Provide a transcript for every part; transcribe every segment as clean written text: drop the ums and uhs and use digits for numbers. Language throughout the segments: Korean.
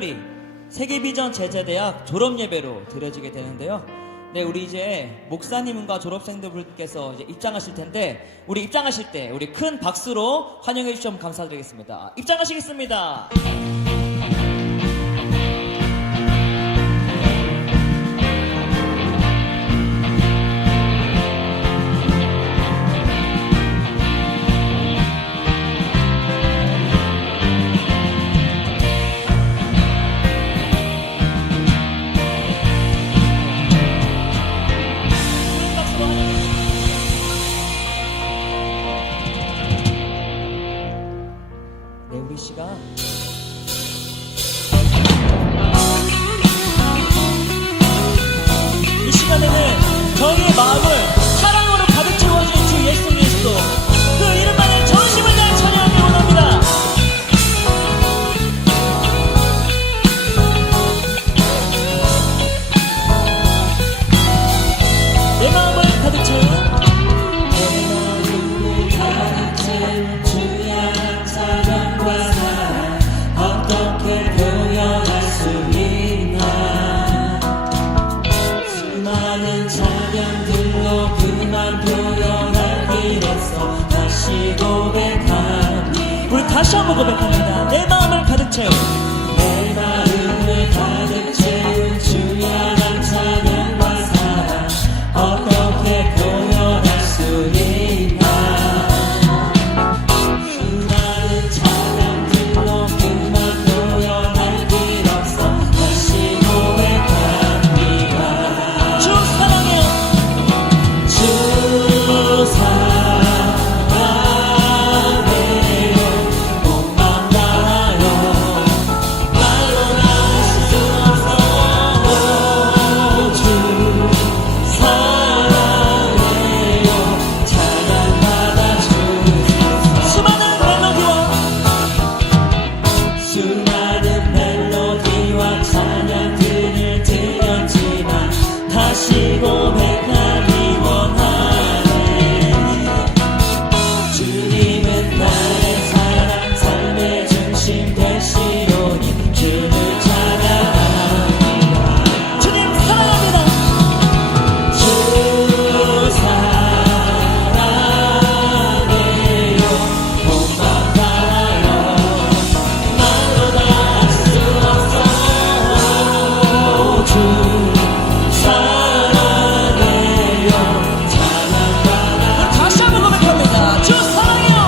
특별히 세계비전 제자대학 졸업예배로 드려지게 되는데요. 네, 우리 이제 목사님과 졸업생들께서 이제 입장하실 텐데, 우리 입장하실 때 우리 큰 박수로 환영해 주시면 감사드리겠습니다. 입장하시겠습니다. 네, 우리 씨가 이 시간에는 저희의 마음을 사랑으로 가득 채워주는 주 예수 그리스도, 그 이름만을 전심을 다해 찬양하기 원합니다. 내 마음을 가득 채운 우리 다시 한번 고백합니다. 내 마음을 가득 채운, 내 마음을 가득 채운 주의 향한 찬양과 사랑 어떻게 표현할 수 있나. 수많은 찬양들로 그만 표현할 길 없어 다시 고백합니다. 주 사랑해요. 주 수많은 멜로디와 찬양들을 드렸지만 다시 고백하기 원하네. 주님은 나의 사랑 삶의 중심 되시오니 주를 찬양합니다. 주님 사랑합니다. 주 사랑해요. 몸만 달아요. 말로 다 할 수 없어. 주 사랑해요. 찬양받아. 다시 한번 고백합니다. 주 사랑해요.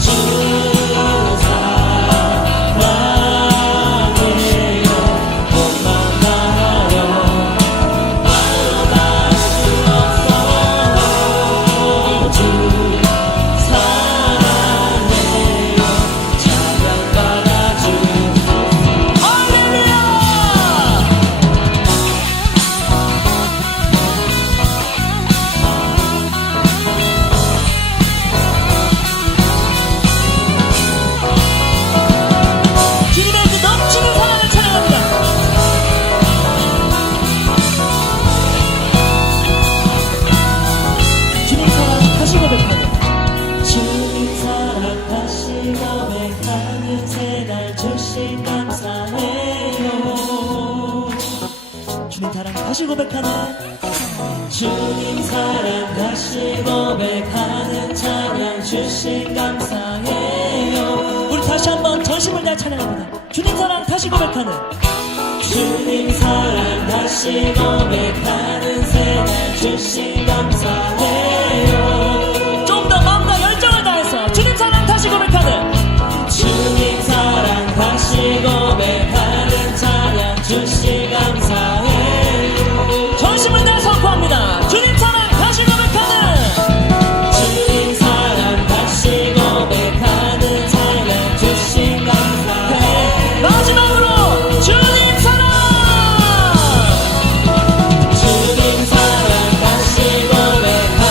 주 사랑해요. 몸만 달아요. 말로 다 할 수 없어. 주 사랑해요. 찬양받아 주소서. 할렐루야. 주님의 그 넘치는 사랑을 찬양합니다. 주님 사랑 다시 고백하며, 주님 사랑 다시 고백하는 새날 주신 감사해요. 주님 사랑 다시 고백하는, 주님 사랑 다시 고백하는 찬양 주신 감사해요. 우리 다시 한번 전심을 다해 찬양합니다. 주님 사랑 다시 고백하는, 주님 사랑 다시 고백하는 새날 주신 감사해요. 좀 더 마음과 열정을 다해서 주님 사랑 다시 고백하는, 주님 사랑 다시 고백하는 찬양 주신 감사해요. 전심을 다해 선포합니다. 주님 사랑 다시 고백하는, 주님 사랑 다시 고백하는 찬양 주신 감사해요. 마지막으로 주님 사랑. 주님 사랑 다시 고백하는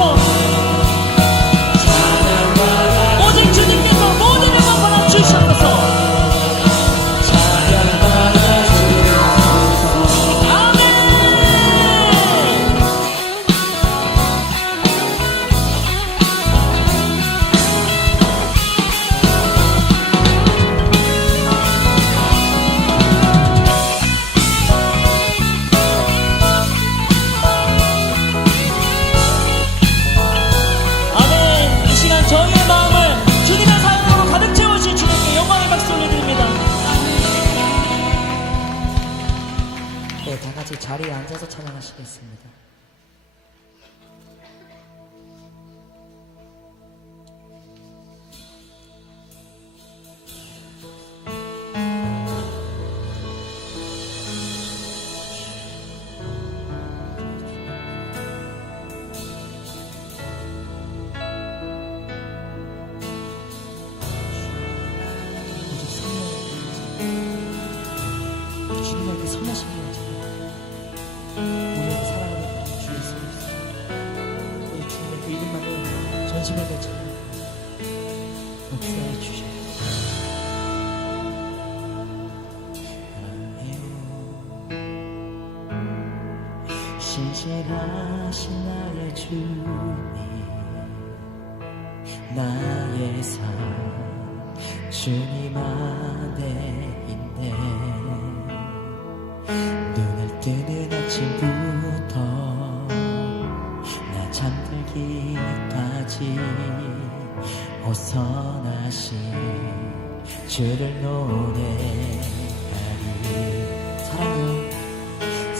주셔서 오직 주님께서 모든 영광을 주셔서 저희의 마음을 주님의 사랑으로 가득 채우신 주님께 영광의 박수 올려드립니다. 네, 다 같이 자리에 앉아서 찬양하시겠습니다. 주님의 그 선하신 분, 우리에게 사랑을 베푸신 주 예수 그리스도, 우리 주님의 그 이름만을 전심을 다쳐 역사해 주셔요. 신실하신 나의 주님, 나의 삶 주님 안에 있네. 눈을 뜨는 아침부터 나 잠들기까지 호선하신 주를 노래하리.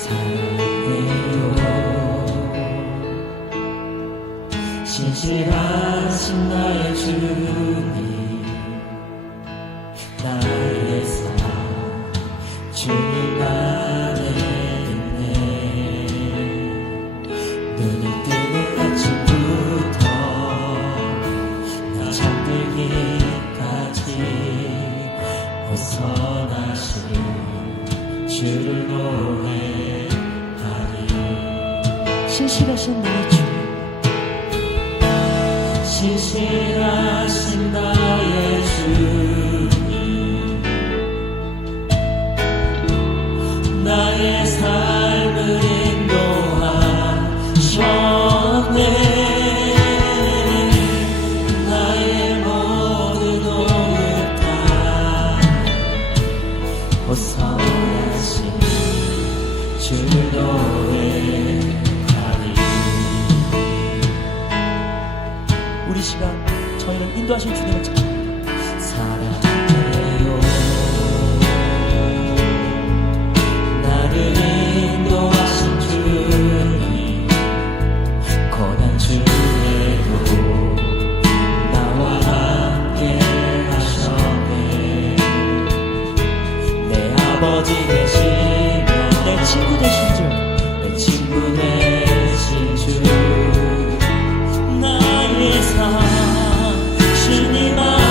사랑해요. 신실하신 나의 주님, 나의 삶 주님 안에 있네. 눈을 뜨는 아침부터 나 잠들기까지 호선하신 주를 노래하리. 신실하신 나의 주, 신실하신 나의 주님, 나의 삶을 인도하셨네. 나의 모든 오늘 다 호선하신 주를 노래하리. 우리 시간 저희를 인도하신 주님을 찬양합니다. 사랑해요. 나를 인도하신 주님, 고난 중에도 나와 함께 하셨네. 내 아버지 되시며 내 친구 되신 주, 내 친구 되신 주, 나의 삶 주님 안에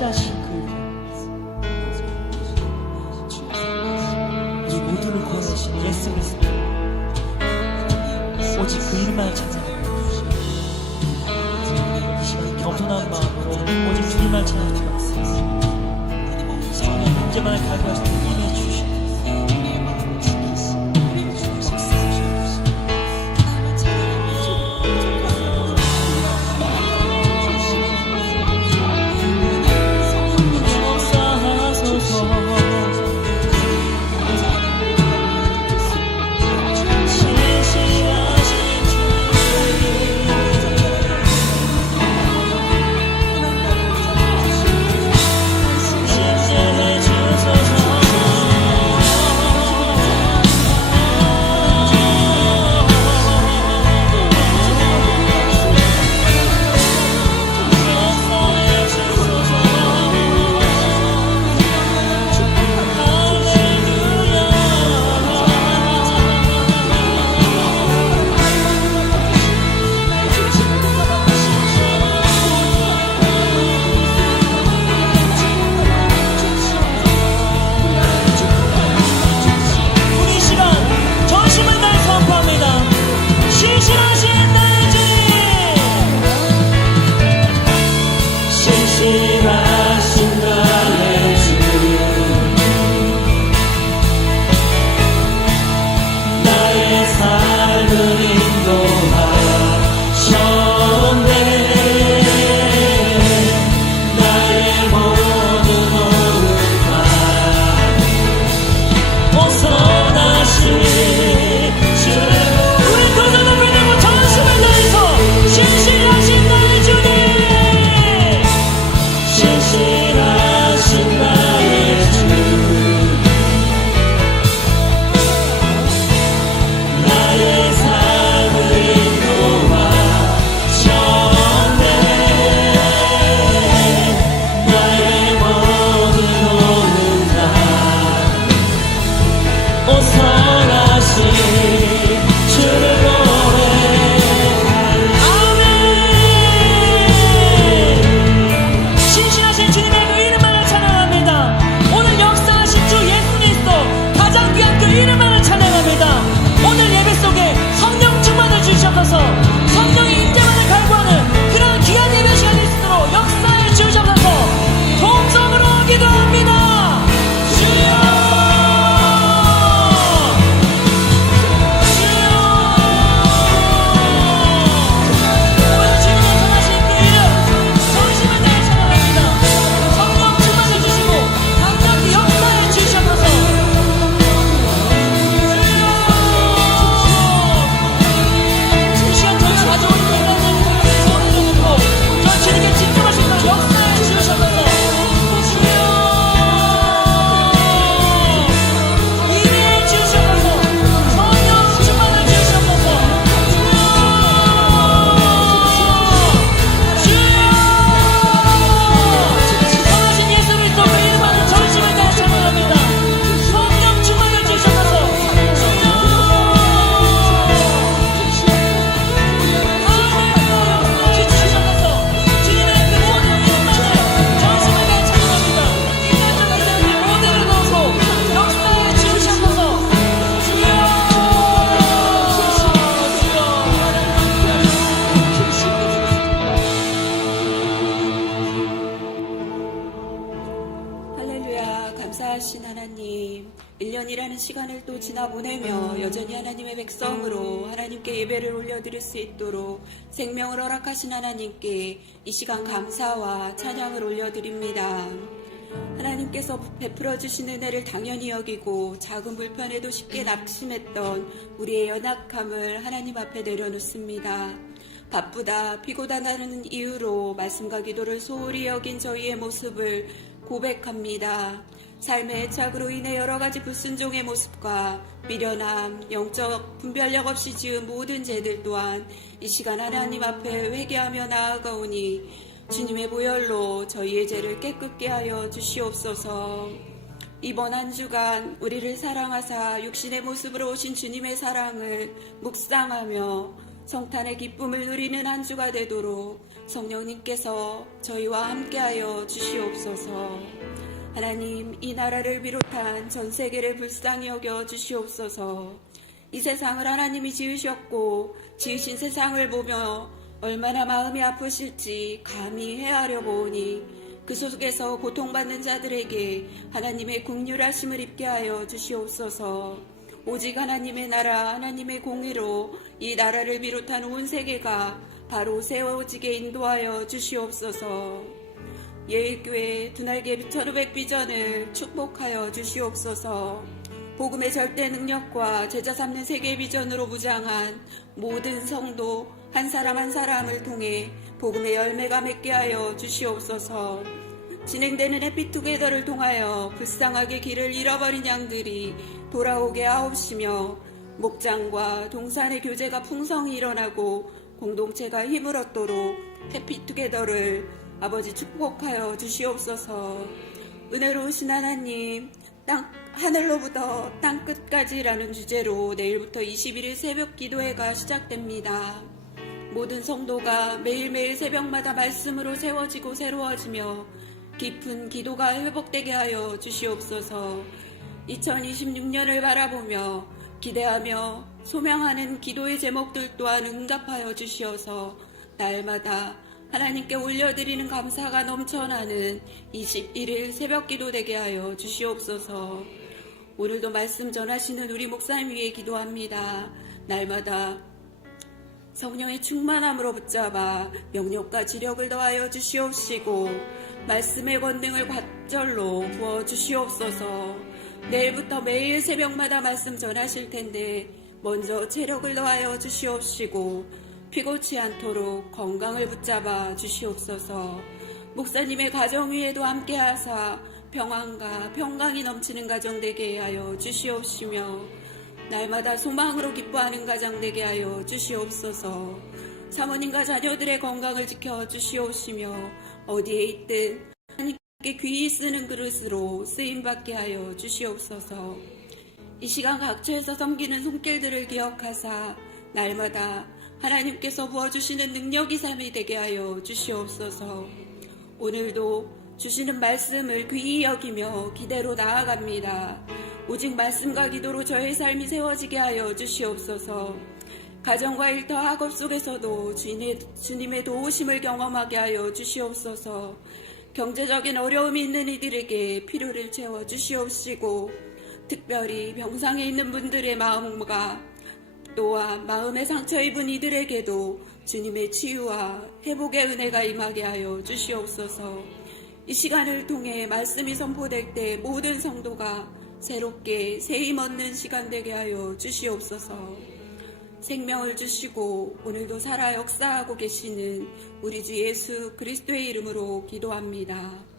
신실하신 그 이름, 우리 모두를 구원하신 예수 그리스도, 오직 그 이름만 찬양합니다. 이 시간 겸손한 마음으로 오직 주님만 찬양하겠습니다. 성령 문제만을 갈구하시는 임해 주시옵소서. 감사하신 하나님, 1년이라는 시간을 또 지나보내며 여전히 하나님의 백성으로 하나님께 예배를 올려드릴 수 있도록 생명을 허락하신 하나님께 이 시간 감사와 찬양을 올려드립니다. 하나님께서 베풀어 주신 은혜를 당연히 여기고 작은 불편에도 쉽게 낙심했던 우리의 연약함을 하나님 앞에 내려놓습니다. 바쁘다 피곤하다는 이유로 말씀과 기도를 소홀히 여긴 저희의 모습을 고백합니다. 삶의 애착으로 인해 여러 가지 불순종의 모습과 미련함, 영적 분별력 없이 지은 모든 죄들 또한 이 시간 하나님 앞에 회개하며 나아가오니 주님의 보혈로 저희의 죄를 깨끗게 하여 주시옵소서. 이번 한 주간 우리를 사랑하사 육신의 모습으로 오신 주님의 사랑을 묵상하며 성탄의 기쁨을 누리는 한 주가 되도록 성령님께서 저희와 함께하여 주시옵소서. 하나님, 이 나라를 비롯한 전 세계를 불쌍히 여겨 주시옵소서. 이 세상을 하나님이 지으셨고 지으신 세상을 보며 얼마나 마음이 아프실지 감히 헤아려 보오니 그 속에서 고통받는 자들에게 하나님의 긍휼하심을 입게 하여 주시옵소서. 오직 하나님의 나라, 하나님의 공의로 이 나라를 비롯한 온 세계가 바로 세워지게 인도하여 주시옵소서. 예일교회 두날개 1500 비전을 축복하여 주시옵소서. 복음의 절대 능력과 제자 삼는 세계 비전으로 무장한 모든 성도 한 사람 한 사람을 통해 복음의 열매가 맺게 하여 주시옵소서. 진행되는 해피투게더를 통하여 불쌍하게 길을 잃어버린 양들이 돌아오게 하옵시며 목장과 동산의 교제가 풍성히 일어나고 공동체가 힘을 얻도록 해피투게더를 아버지 축복하여 주시옵소서. 은혜로우신 하나님, 하늘로부터 땅끝까지라는 주제로 내일부터 21일 새벽 기도회가 시작됩니다. 모든 성도가 매일매일 새벽마다 말씀으로 세워지고 새로워지며 깊은 기도가 회복되게 하여 주시옵소서. 2026년을 바라보며 기대하며 소명하는 기도의 제목들 또한 응답하여 주시어서 날마다 하나님께 올려드리는 감사가 넘쳐나는 21일 새벽 기도 되게 하여 주시옵소서. 오늘도 말씀 전하시는 우리 목사님 위해 기도합니다. 날마다 성령의 충만함으로 붙잡아 명령과 지력을 더하여 주시옵시고 말씀의 권능을 관절로 부어 주시옵소서. 내일부터 매일 새벽마다 말씀 전하실 텐데 먼저 체력을 더하여 주시옵시고 피곤치 않도록 건강을 붙잡아 주시옵소서. 목사님의 가정 위에도 함께 하사 평안과 평강이 넘치는 가정 되게 하여 주시옵시며 날마다 소망으로 기뻐하는 가정 되게 하여 주시옵소서. 사모님과 자녀들의 건강을 지켜 주시옵시며 어디에 있든 하나님께 귀히 쓰는 그릇으로 쓰임받게 하여 주시옵소서. 이 시간 각처에서 섬기는 손길들을 기억하사 날마다 하나님께서 부어주시는 능력이 삶이 되게 하여 주시옵소서. 오늘도 주시는 말씀을 귀히 여기며 기대로 나아갑니다. 오직 말씀과 기도로 저의 삶이 세워지게 하여 주시옵소서. 가정과 일터 학업 속에서도 주님의 도우심을 경험하게 하여 주시옵소서. 경제적인 어려움이 있는 이들에게 필요를 채워 주시옵시고 특별히 병상에 있는 분들의 마음과 또한 마음의 상처 입은 이들에게도 주님의 치유와 회복의 은혜가 임하게 하여 주시옵소서. 이 시간을 통해 말씀이 선포될 때 모든 성도가 새롭게 새 힘 얻는 시간 되게 하여 주시옵소서. 생명을 주시고 오늘도 살아 역사하고 계시는 우리 주 예수 그리스도의 이름으로 기도합니다.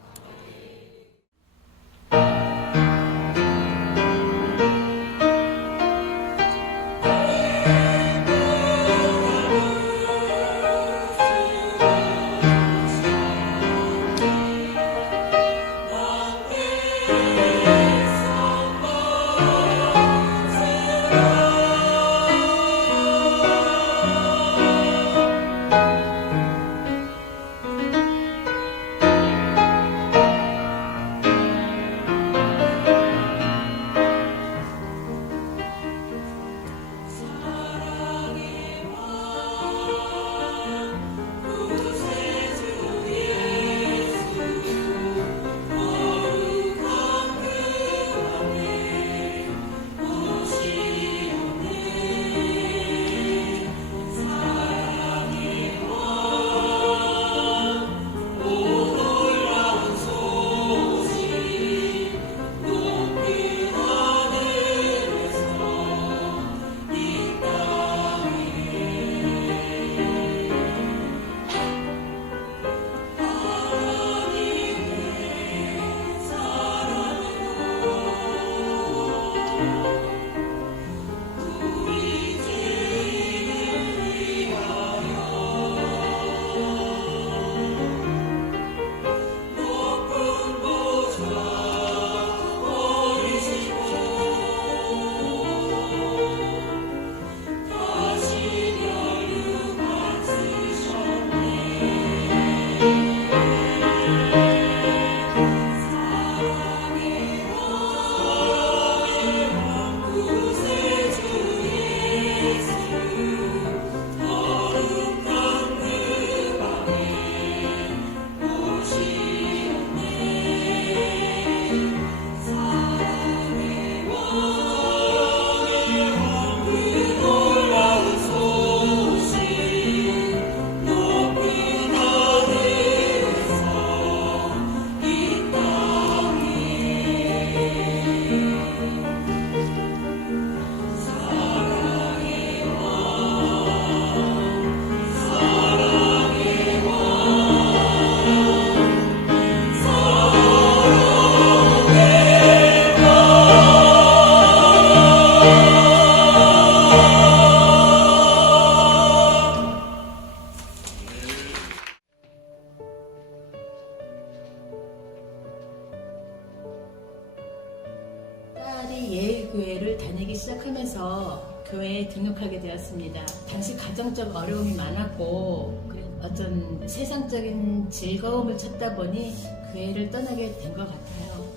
교회를 다니기 시작하면서 교회에 등록하게 되었습니다. 당시 가정적 어려움이 많았고 어떤 세상적인 즐거움을 찾다 보니 교회를 떠나게 된 것 같아요.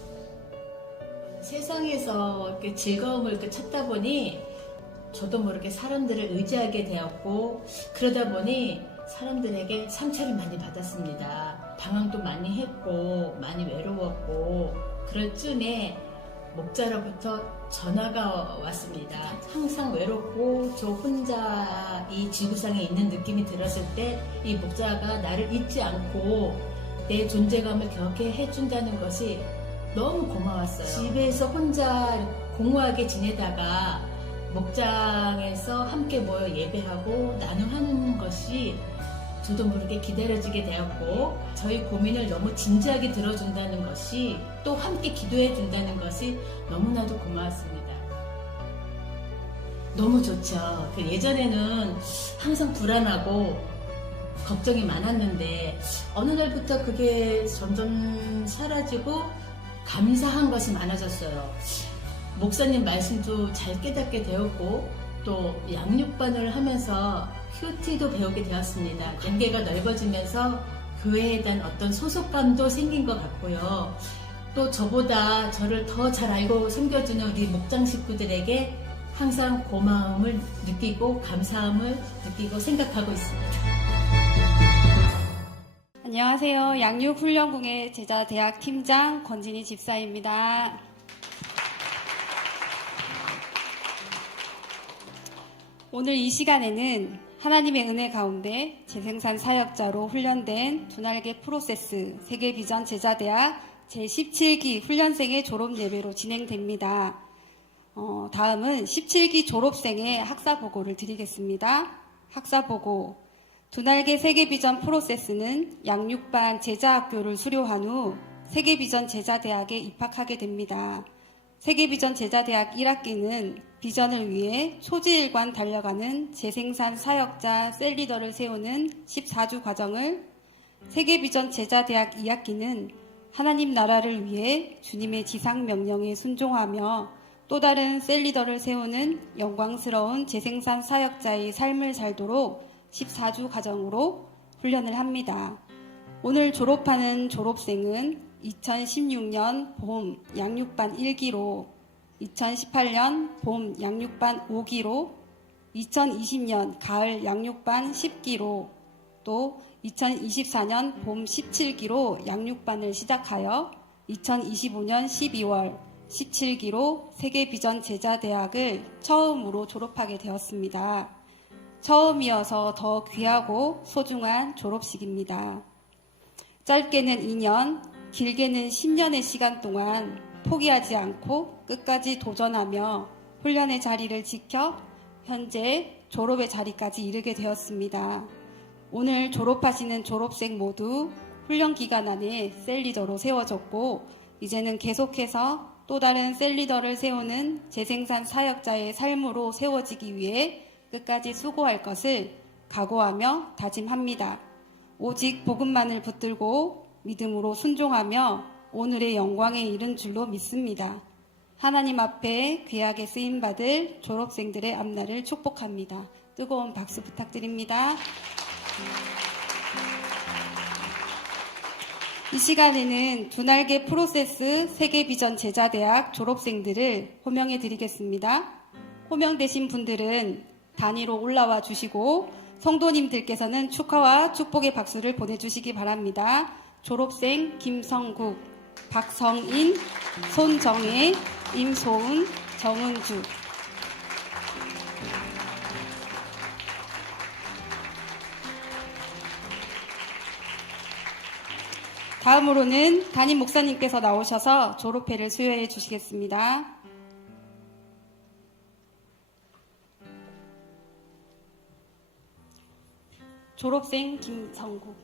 세상에서 이렇게 즐거움을 이렇게 찾다 보니 저도 모르게 사람들을 의지하게 되었고, 그러다 보니 사람들에게 상처를 많이 받았습니다. 방황도 많이 했고 많이 외로웠고, 그럴 쯤에 목자로부터 전화가 왔습니다. 항상 외롭고 저 혼자 이 지구상에 있는 느낌이 들었을 때 이 목자가 나를 잊지 않고 내 존재감을 기억해 해준다는 것이 너무 고마웠어요. 집에서 혼자 공허하게 지내다가 목장에서 함께 모여 예배하고 나눔하는 것이 저도 모르게 기다려지게 되었고, 저희 고민을 너무 진지하게 들어준다는 것이, 또 함께 기도해 준다는 것이 너무나도 고마웠습니다. 너무 좋죠. 예전에는 항상 불안하고 걱정이 많았는데 어느 날부터 그게 점점 사라지고 감사한 것이 많아졌어요. 목사님 말씀도 잘 깨닫게 되었고, 또 양육반을 하면서 큐티도 배우게 되었습니다. 관계가 넓어지면서 교회에 대한 어떤 소속감도 생긴 것 같고요. 또 저보다 저를 더 잘 알고 섬겨주는 우리 목장 식구들에게 항상 고마움을 느끼고 감사함을 느끼고 생각하고 있습니다. 안녕하세요. 양육훈련궁의 제자대학 팀장 권진희 집사입니다. 오늘 이 시간에는 하나님의 은혜 가운데 재생산 사역자로 훈련된 두날개 프로세스 세계비전 제자대학 제17기 훈련생의 졸업 예배로 진행됩니다. 다음은 17기 졸업생의 학사보고를 드리겠습니다. 학사보고. 두날개 세계비전 프로세스는 양육반 제자학교를 수료한 후 세계비전 제자대학에 입학하게 됩니다. 세계비전 제자대학 1학기는 비전을 위해 소지일관 달려가는 재생산 사역자 셀리더를 세우는 14주 과정을, 세계비전 제자대학 2학기는 하나님 나라를 위해 주님의 지상명령에 순종하며 또 다른 셀리더를 세우는 영광스러운 재생산 사역자의 삶을 살도록 14주 과정으로 훈련을 합니다. 오늘 졸업하는 졸업생은 2016년 봄 양육반 1기로, 2018년 봄 양육반 5기로, 2020년 가을 양육반 10기로, 또 2024년 봄 17기로 양육반을 시작하여 2025년 12월 17기로 세계비전 제자대학을 처음으로 졸업하게 되었습니다. 처음이어서 더 귀하고 소중한 졸업식입니다. 짧게는 2년, 길게는 10년의 시간 동안 포기하지 않고 끝까지 도전하며 훈련의 자리를 지켜 현재 졸업의 자리까지 이르게 되었습니다. 오늘 졸업하시는 졸업생 모두 훈련 기간 안에 셀리더로 세워졌고, 이제는 계속해서 또 다른 셀리더를 세우는 재생산 사역자의 삶으로 세워지기 위해 끝까지 수고할 것을 각오하며 다짐합니다. 오직 복음만을 붙들고 믿음으로 순종하며 오늘의 영광에 이른 줄로 믿습니다. 하나님 앞에 귀하게 쓰임받을 졸업생들의 앞날을 축복합니다. 뜨거운 박수 부탁드립니다. 이 시간에는 두날개 프로세스 세계비전 제자대학 졸업생들을 호명해 드리겠습니다. 호명되신 분들은 단위로 올라와 주시고 성도님들께서는 축하와 축복의 박수를 보내주시기 바랍니다. 졸업생 김성국, 박성인, 손정혜, 임소은, 정은주. 다음으로는 담임 목사님께서 나오셔서 졸업회를 수여해 주시겠습니다. 졸업생 김성국.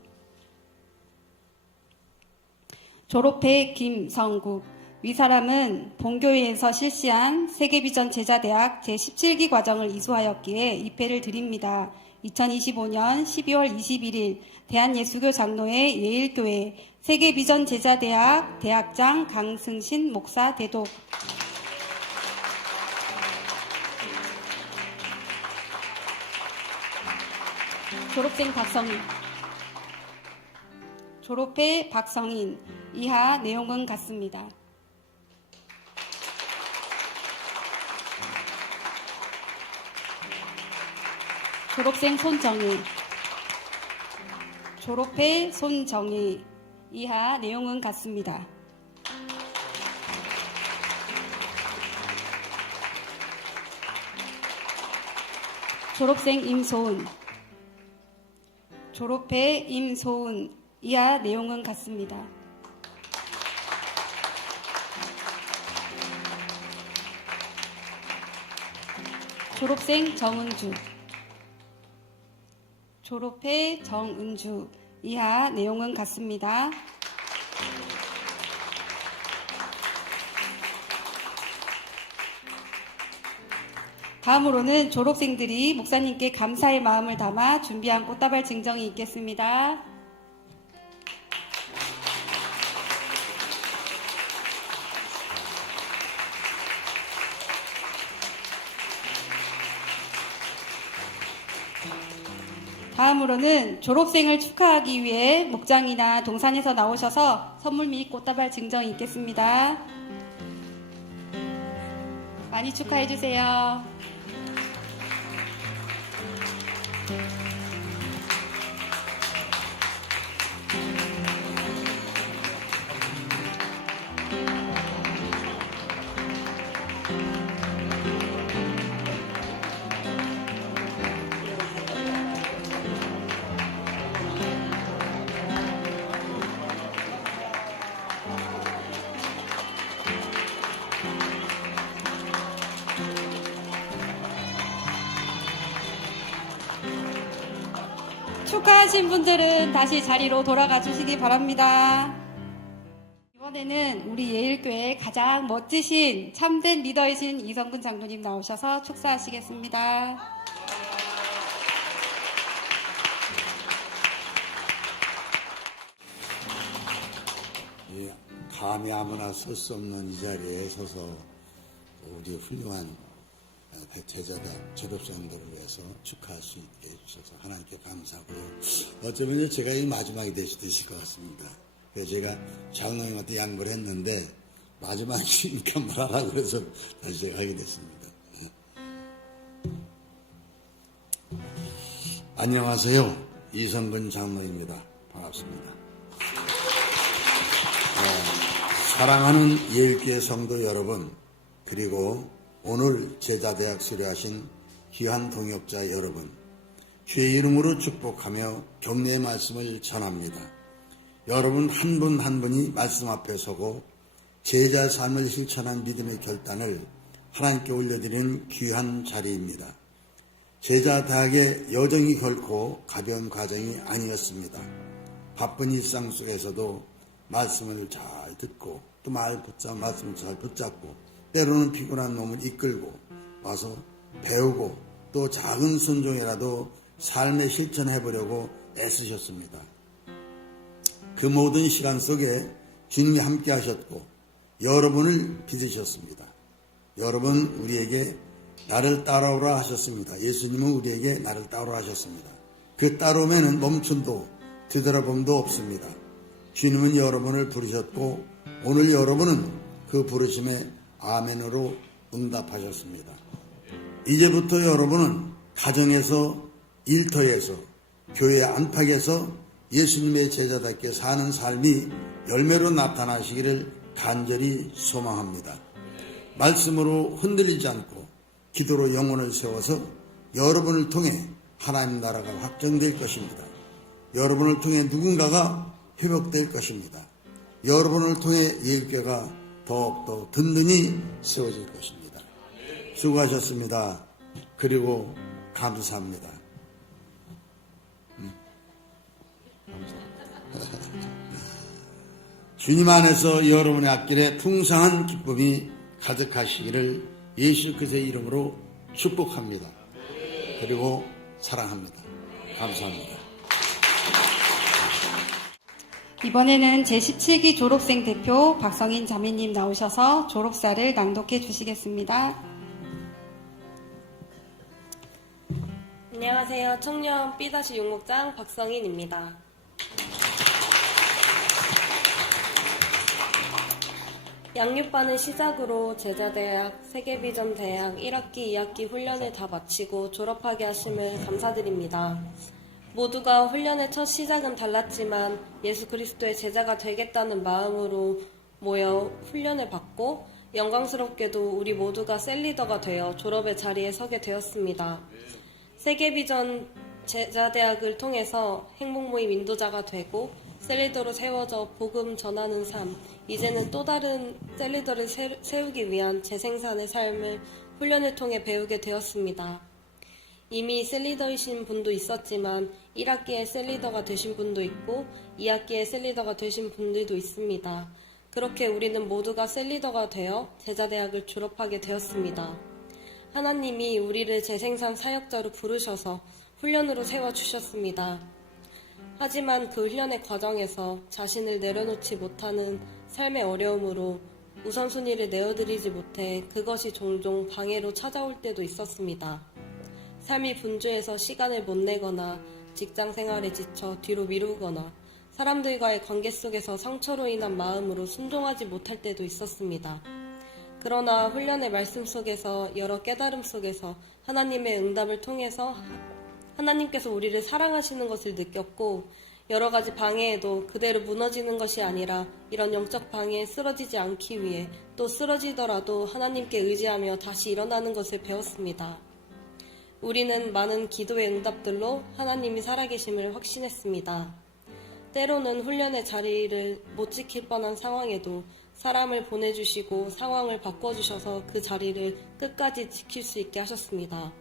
졸업회 김성국. 위 사람은 본교회에서 실시한 세계비전 제자대학 제17기 과정을 이수하였기에 입회를 드립니다. 2025년 12월 21일 대한예수교 장로회 예일교회 세계비전 제자대학 대학장 강승신 목사 대독. 졸업생 박성인. 졸업회 박성인. 이하 내용은 같습니다. 졸업생 손정희. 졸업회 손정희. 이하 내용은 같습니다. 졸업생 임소은. 졸업회 임소은. 이하 내용은 같습니다. 졸업생 정은주. 졸업회 정은주. 이하 내용은 같습니다. 다음으로는 졸업생들이 목사님께 감사의 마음을 담아 준비한 꽃다발 증정이 있겠습니다. 다음으로는 졸업생을 축하하기 위해 목장이나 동산에서 나오셔서 선물 및 꽃다발 증정이 있겠습니다. 많이 축하해 주세요. 축하하신 분들은 다시 자리로 돌아가 주시기 바랍니다. 이번에는 우리 예일교회 가장 멋지신 참된 리더이신 이성근 장로님 나오셔서 축사하시겠습니다. 감히 아무나 설 수 없는 이 자리에 서서 우리 훌륭한 제자대 졸업생들을 위해서 축하할 수 있게 해주셔서 하나님께 감사하고요. 어쩌면 이제 제가 이 마지막이 되실 것 같습니다. 그래서 제가 장로님한테 양보를 했는데 마지막이니까 말하라 그래서 다시 제가 하게 됐습니다. 안녕하세요. 이성근 장로입니다. 반갑습니다. 사랑하는 예일교회 성도 여러분, 그리고 오늘 제자대학 수료하신 귀한 동역자 여러분, 주의 이름으로 축복하며 격려의 말씀을 전합니다. 여러분 한 분 한 분이 말씀 앞에 서고 제자 삶을 실천한 믿음의 결단을 하나님께 올려드리는 귀한 자리입니다. 제자대학의 여정이 결코 가벼운 과정이 아니었습니다. 바쁜 일상 속에서도 말씀을 잘 듣고 또 말씀을 잘 붙잡고 때로는 피곤한 놈을 이끌고 와서 배우고 또 작은 순종이라도 삶에 실천해보려고 애쓰셨습니다. 그 모든 시간 속에 주님이 함께 하셨고 여러분을 빚으셨습니다. 여러분 우리에게 나를 따라오라 하셨습니다. 예수님은 우리에게 나를 따라오라 하셨습니다. 그 따라오면은 멈춤도 뒤돌아봄도 없습니다. 주님은 여러분을 부르셨고 오늘 여러분은 그 부르심에 아멘으로 응답하셨습니다. 이제부터 여러분은 가정에서, 일터에서, 교회 안팎에서 예수님의 제자답게 사는 삶이 열매로 나타나시기를 간절히 소망합니다. 말씀으로 흔들리지 않고 기도로 영혼을 세워서 여러분을 통해 하나님 나라가 확정될 것입니다. 여러분을 통해 누군가가 회복될 것입니다. 여러분을 통해 예일교회가 더욱더 든든히 세워질 것입니다. 수고하셨습니다. 그리고 감사합니다. 주님 안에서 여러분의 앞길에 풍성한 기쁨이 가득하시기를 예수 그리스도의 이름으로 축복합니다. 그리고 사랑합니다. 감사합니다. 이번에는 제17기 졸업생 대표 박성인 자매님 나오셔서 졸업사를 낭독해 주시겠습니다. 안녕하세요. 청년 B-6목장 박성인입니다. 양육반을 시작으로 제자대학, 세계비전대학 1학기, 2학기 훈련을 다 마치고 졸업하게 하심을 감사드립니다. 모두가 훈련의 첫 시작은 달랐지만 예수 그리스도의 제자가 되겠다는 마음으로 모여 훈련을 받고 영광스럽게도 우리 모두가 셀리더가 되어 졸업의 자리에 서게 되었습니다. 세계비전 제자대학을 통해서 행복모임 인도자가 되고 셀리더로 세워져 복음 전하는 삶, 이제는 또 다른 셀리더를 세우기 위한 재생산의 삶을 훈련을 통해 배우게 되었습니다. 이미 셀리더이신 분도 있었지만 1학기에 셀리더가 되신 분도 있고 2학기에 셀리더가 되신 분들도 있습니다. 그렇게 우리는 모두가 셀리더가 되어 제자대학을 졸업하게 되었습니다. 하나님이 우리를 재생산 사역자로 부르셔서 훈련으로 세워주셨습니다. 하지만 그 훈련의 과정에서 자신을 내려놓지 못하는 삶의 어려움으로 우선순위를 내어드리지 못해 그것이 종종 방해로 찾아올 때도 있었습니다. 삶이 분주해서 시간을 못 내거나 직장 생활에 지쳐 뒤로 미루거나 사람들과의 관계 속에서 상처로 인한 마음으로 순종하지 못할 때도 있었습니다. 그러나 훈련의 말씀 속에서 여러 깨달음 속에서 하나님의 응답을 통해서 하나님께서 우리를 사랑하시는 것을 느꼈고 여러 가지 방해에도 그대로 무너지는 것이 아니라 이런 영적 방해에 쓰러지지 않기 위해 또 쓰러지더라도 하나님께 의지하며 다시 일어나는 것을 배웠습니다. 우리는 많은 기도의 응답들로 하나님이 살아계심을 확신했습니다. 때로는 훈련의 자리를 못 지킬 뻔한 상황에도 사람을 보내주시고 상황을 바꿔주셔서 그 자리를 끝까지 지킬 수 있게 하셨습니다.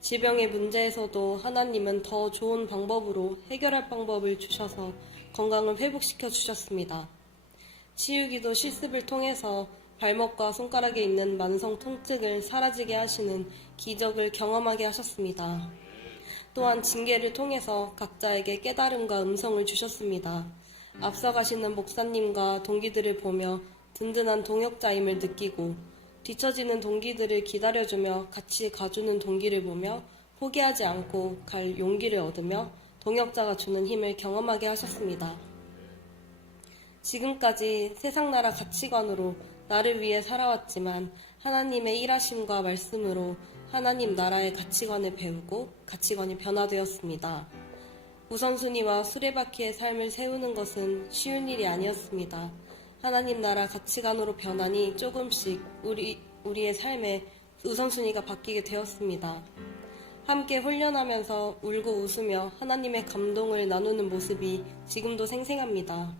질병의 문제에서도 하나님은 더 좋은 방법으로 해결할 방법을 주셔서 건강을 회복시켜 주셨습니다. 치유기도 실습을 통해서 발목과 손가락에 있는 만성 통증을 사라지게 하시는 기적을 경험하게 하셨습니다. 또한 징계를 통해서 각자에게 깨달음과 음성을 주셨습니다. 앞서가시는 목사님과 동기들을 보며 든든한 동역자임을 느끼고 뒤처지는 동기들을 기다려주며 같이 가주는 동기를 보며 포기하지 않고 갈 용기를 얻으며 동역자가 주는 힘을 경험하게 하셨습니다. 지금까지 세상나라 가치관으로 나를 위해 살아왔지만 하나님의 일하심과 말씀으로 하나님 나라의 가치관을 배우고 가치관이 변화되었습니다. 우선순위와 수레바퀴의 삶을 세우는 것은 쉬운 일이 아니었습니다. 하나님 나라 가치관으로 변하니 조금씩 우리의 삶에 우선순위가 바뀌게 되었습니다. 함께 훈련하면서 울고 웃으며 하나님의 감동을 나누는 모습이 지금도 생생합니다.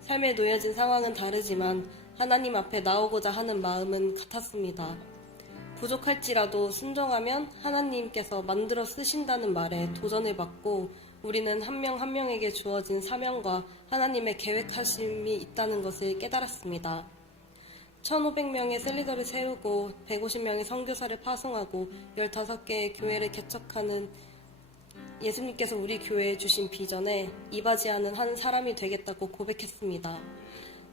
삶에 놓여진 상황은 다르지만 하나님 앞에 나오고자 하는 마음은 같았습니다. 부족할지라도 순종하면 하나님께서 만들어 쓰신다는 말에 도전을 받고 우리는 한 명 한 명에게 주어진 사명과 하나님의 계획하심이 있다는 것을 깨달았습니다. 1,500명의 셀리더를 세우고 150명의 선교사를 파송하고 15개의 교회를 개척하는 예수님께서 우리 교회에 주신 비전에 이바지하는 한 사람이 되겠다고 고백했습니다.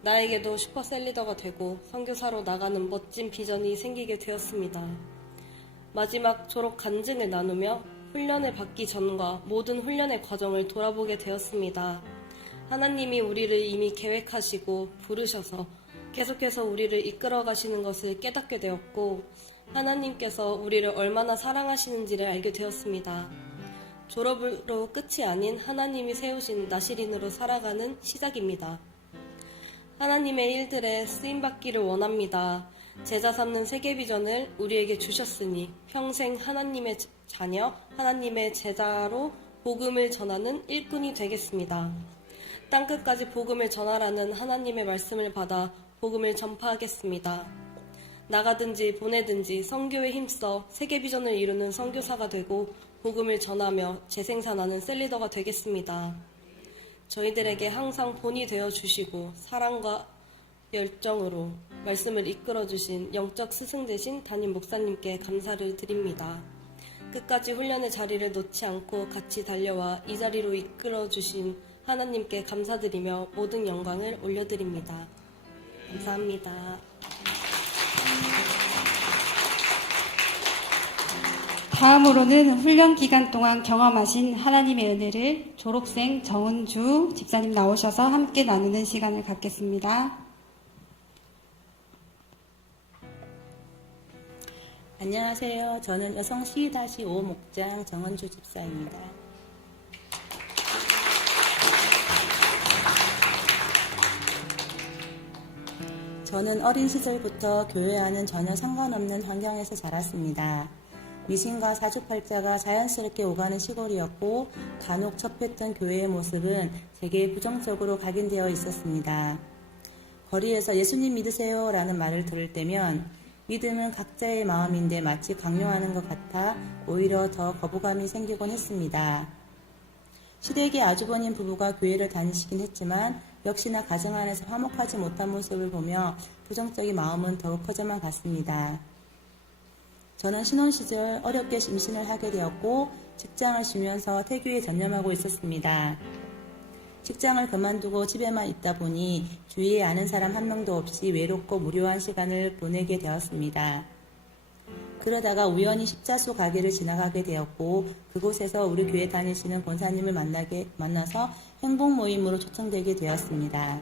나에게도 슈퍼셀리더가 되고 선교사로 나가는 멋진 비전이 생기게 되었습니다. 마지막 졸업 간증을 나누며 훈련을 받기 전과 모든 훈련의 과정을 돌아보게 되었습니다. 하나님이 우리를 이미 계획하시고 부르셔서 계속해서 우리를 이끌어 가시는 것을 깨닫게 되었고 하나님께서 우리를 얼마나 사랑하시는지를 알게 되었습니다. 졸업으로 끝이 아닌 하나님이 세우신 나시린으로 살아가는 시작입니다. 하나님의 일들에 쓰임받기를 원합니다. 제자 삼는 세계비전을 우리에게 주셨으니 평생 하나님의 자녀, 하나님의 제자로 복음을 전하는 일꾼이 되겠습니다. 땅끝까지 복음을 전하라는 하나님의 말씀을 받아 복음을 전파하겠습니다. 나가든지 보내든지 선교에 힘써 세계비전을 이루는 선교사가 되고 복음을 전하며 재생산하는 셀리더가 되겠습니다. 저희들에게 항상 본이 되어주시고 사랑과 열정으로 말씀을 이끌어주신 영적 스승 되신 담임 목사님께 감사를 드립니다. 끝까지 훈련의 자리를 놓지 않고 같이 달려와 이 자리로 이끌어주신 하나님께 감사드리며 모든 영광을 올려드립니다. 감사합니다. 다음으로는 훈련 기간 동안 경험하신 하나님의 은혜를 졸업생 정은주 집사님 나오셔서 함께 나누는 시간을 갖겠습니다. 안녕하세요. 저는 여성 C-5 목장 정은주 집사입니다. 저는 어린 시절부터 교회와는 전혀 상관없는 환경에서 자랐습니다. 미신과 사주팔자가 자연스럽게 오가는 시골이었고 간혹 접했던 교회의 모습은 제게 부정적으로 각인되어 있었습니다. 거리에서 예수님 믿으세요 라는 말을 들을 때면 믿음은 각자의 마음인데 마치 강요하는 것 같아 오히려 더 거부감이 생기곤 했습니다. 시댁의 아주버님 부부가 교회를 다니시긴 했지만 역시나 가정 안에서 화목하지 못한 모습을 보며 부정적인 마음은 더욱 커져만 갔습니다. 저는 신혼 시절 어렵게 임신을 하게 되었고 직장을 쉬면서 태교에 전념하고 있었습니다. 직장을 그만두고 집에만 있다 보니 주위에 아는 사람 한 명도 없이 외롭고 무료한 시간을 보내게 되었습니다. 그러다가 우연히 십자수 가게를 지나가게 되었고 그곳에서 우리 교회 다니시는 권사님을 만나서 행복 모임으로 초청되게 되었습니다.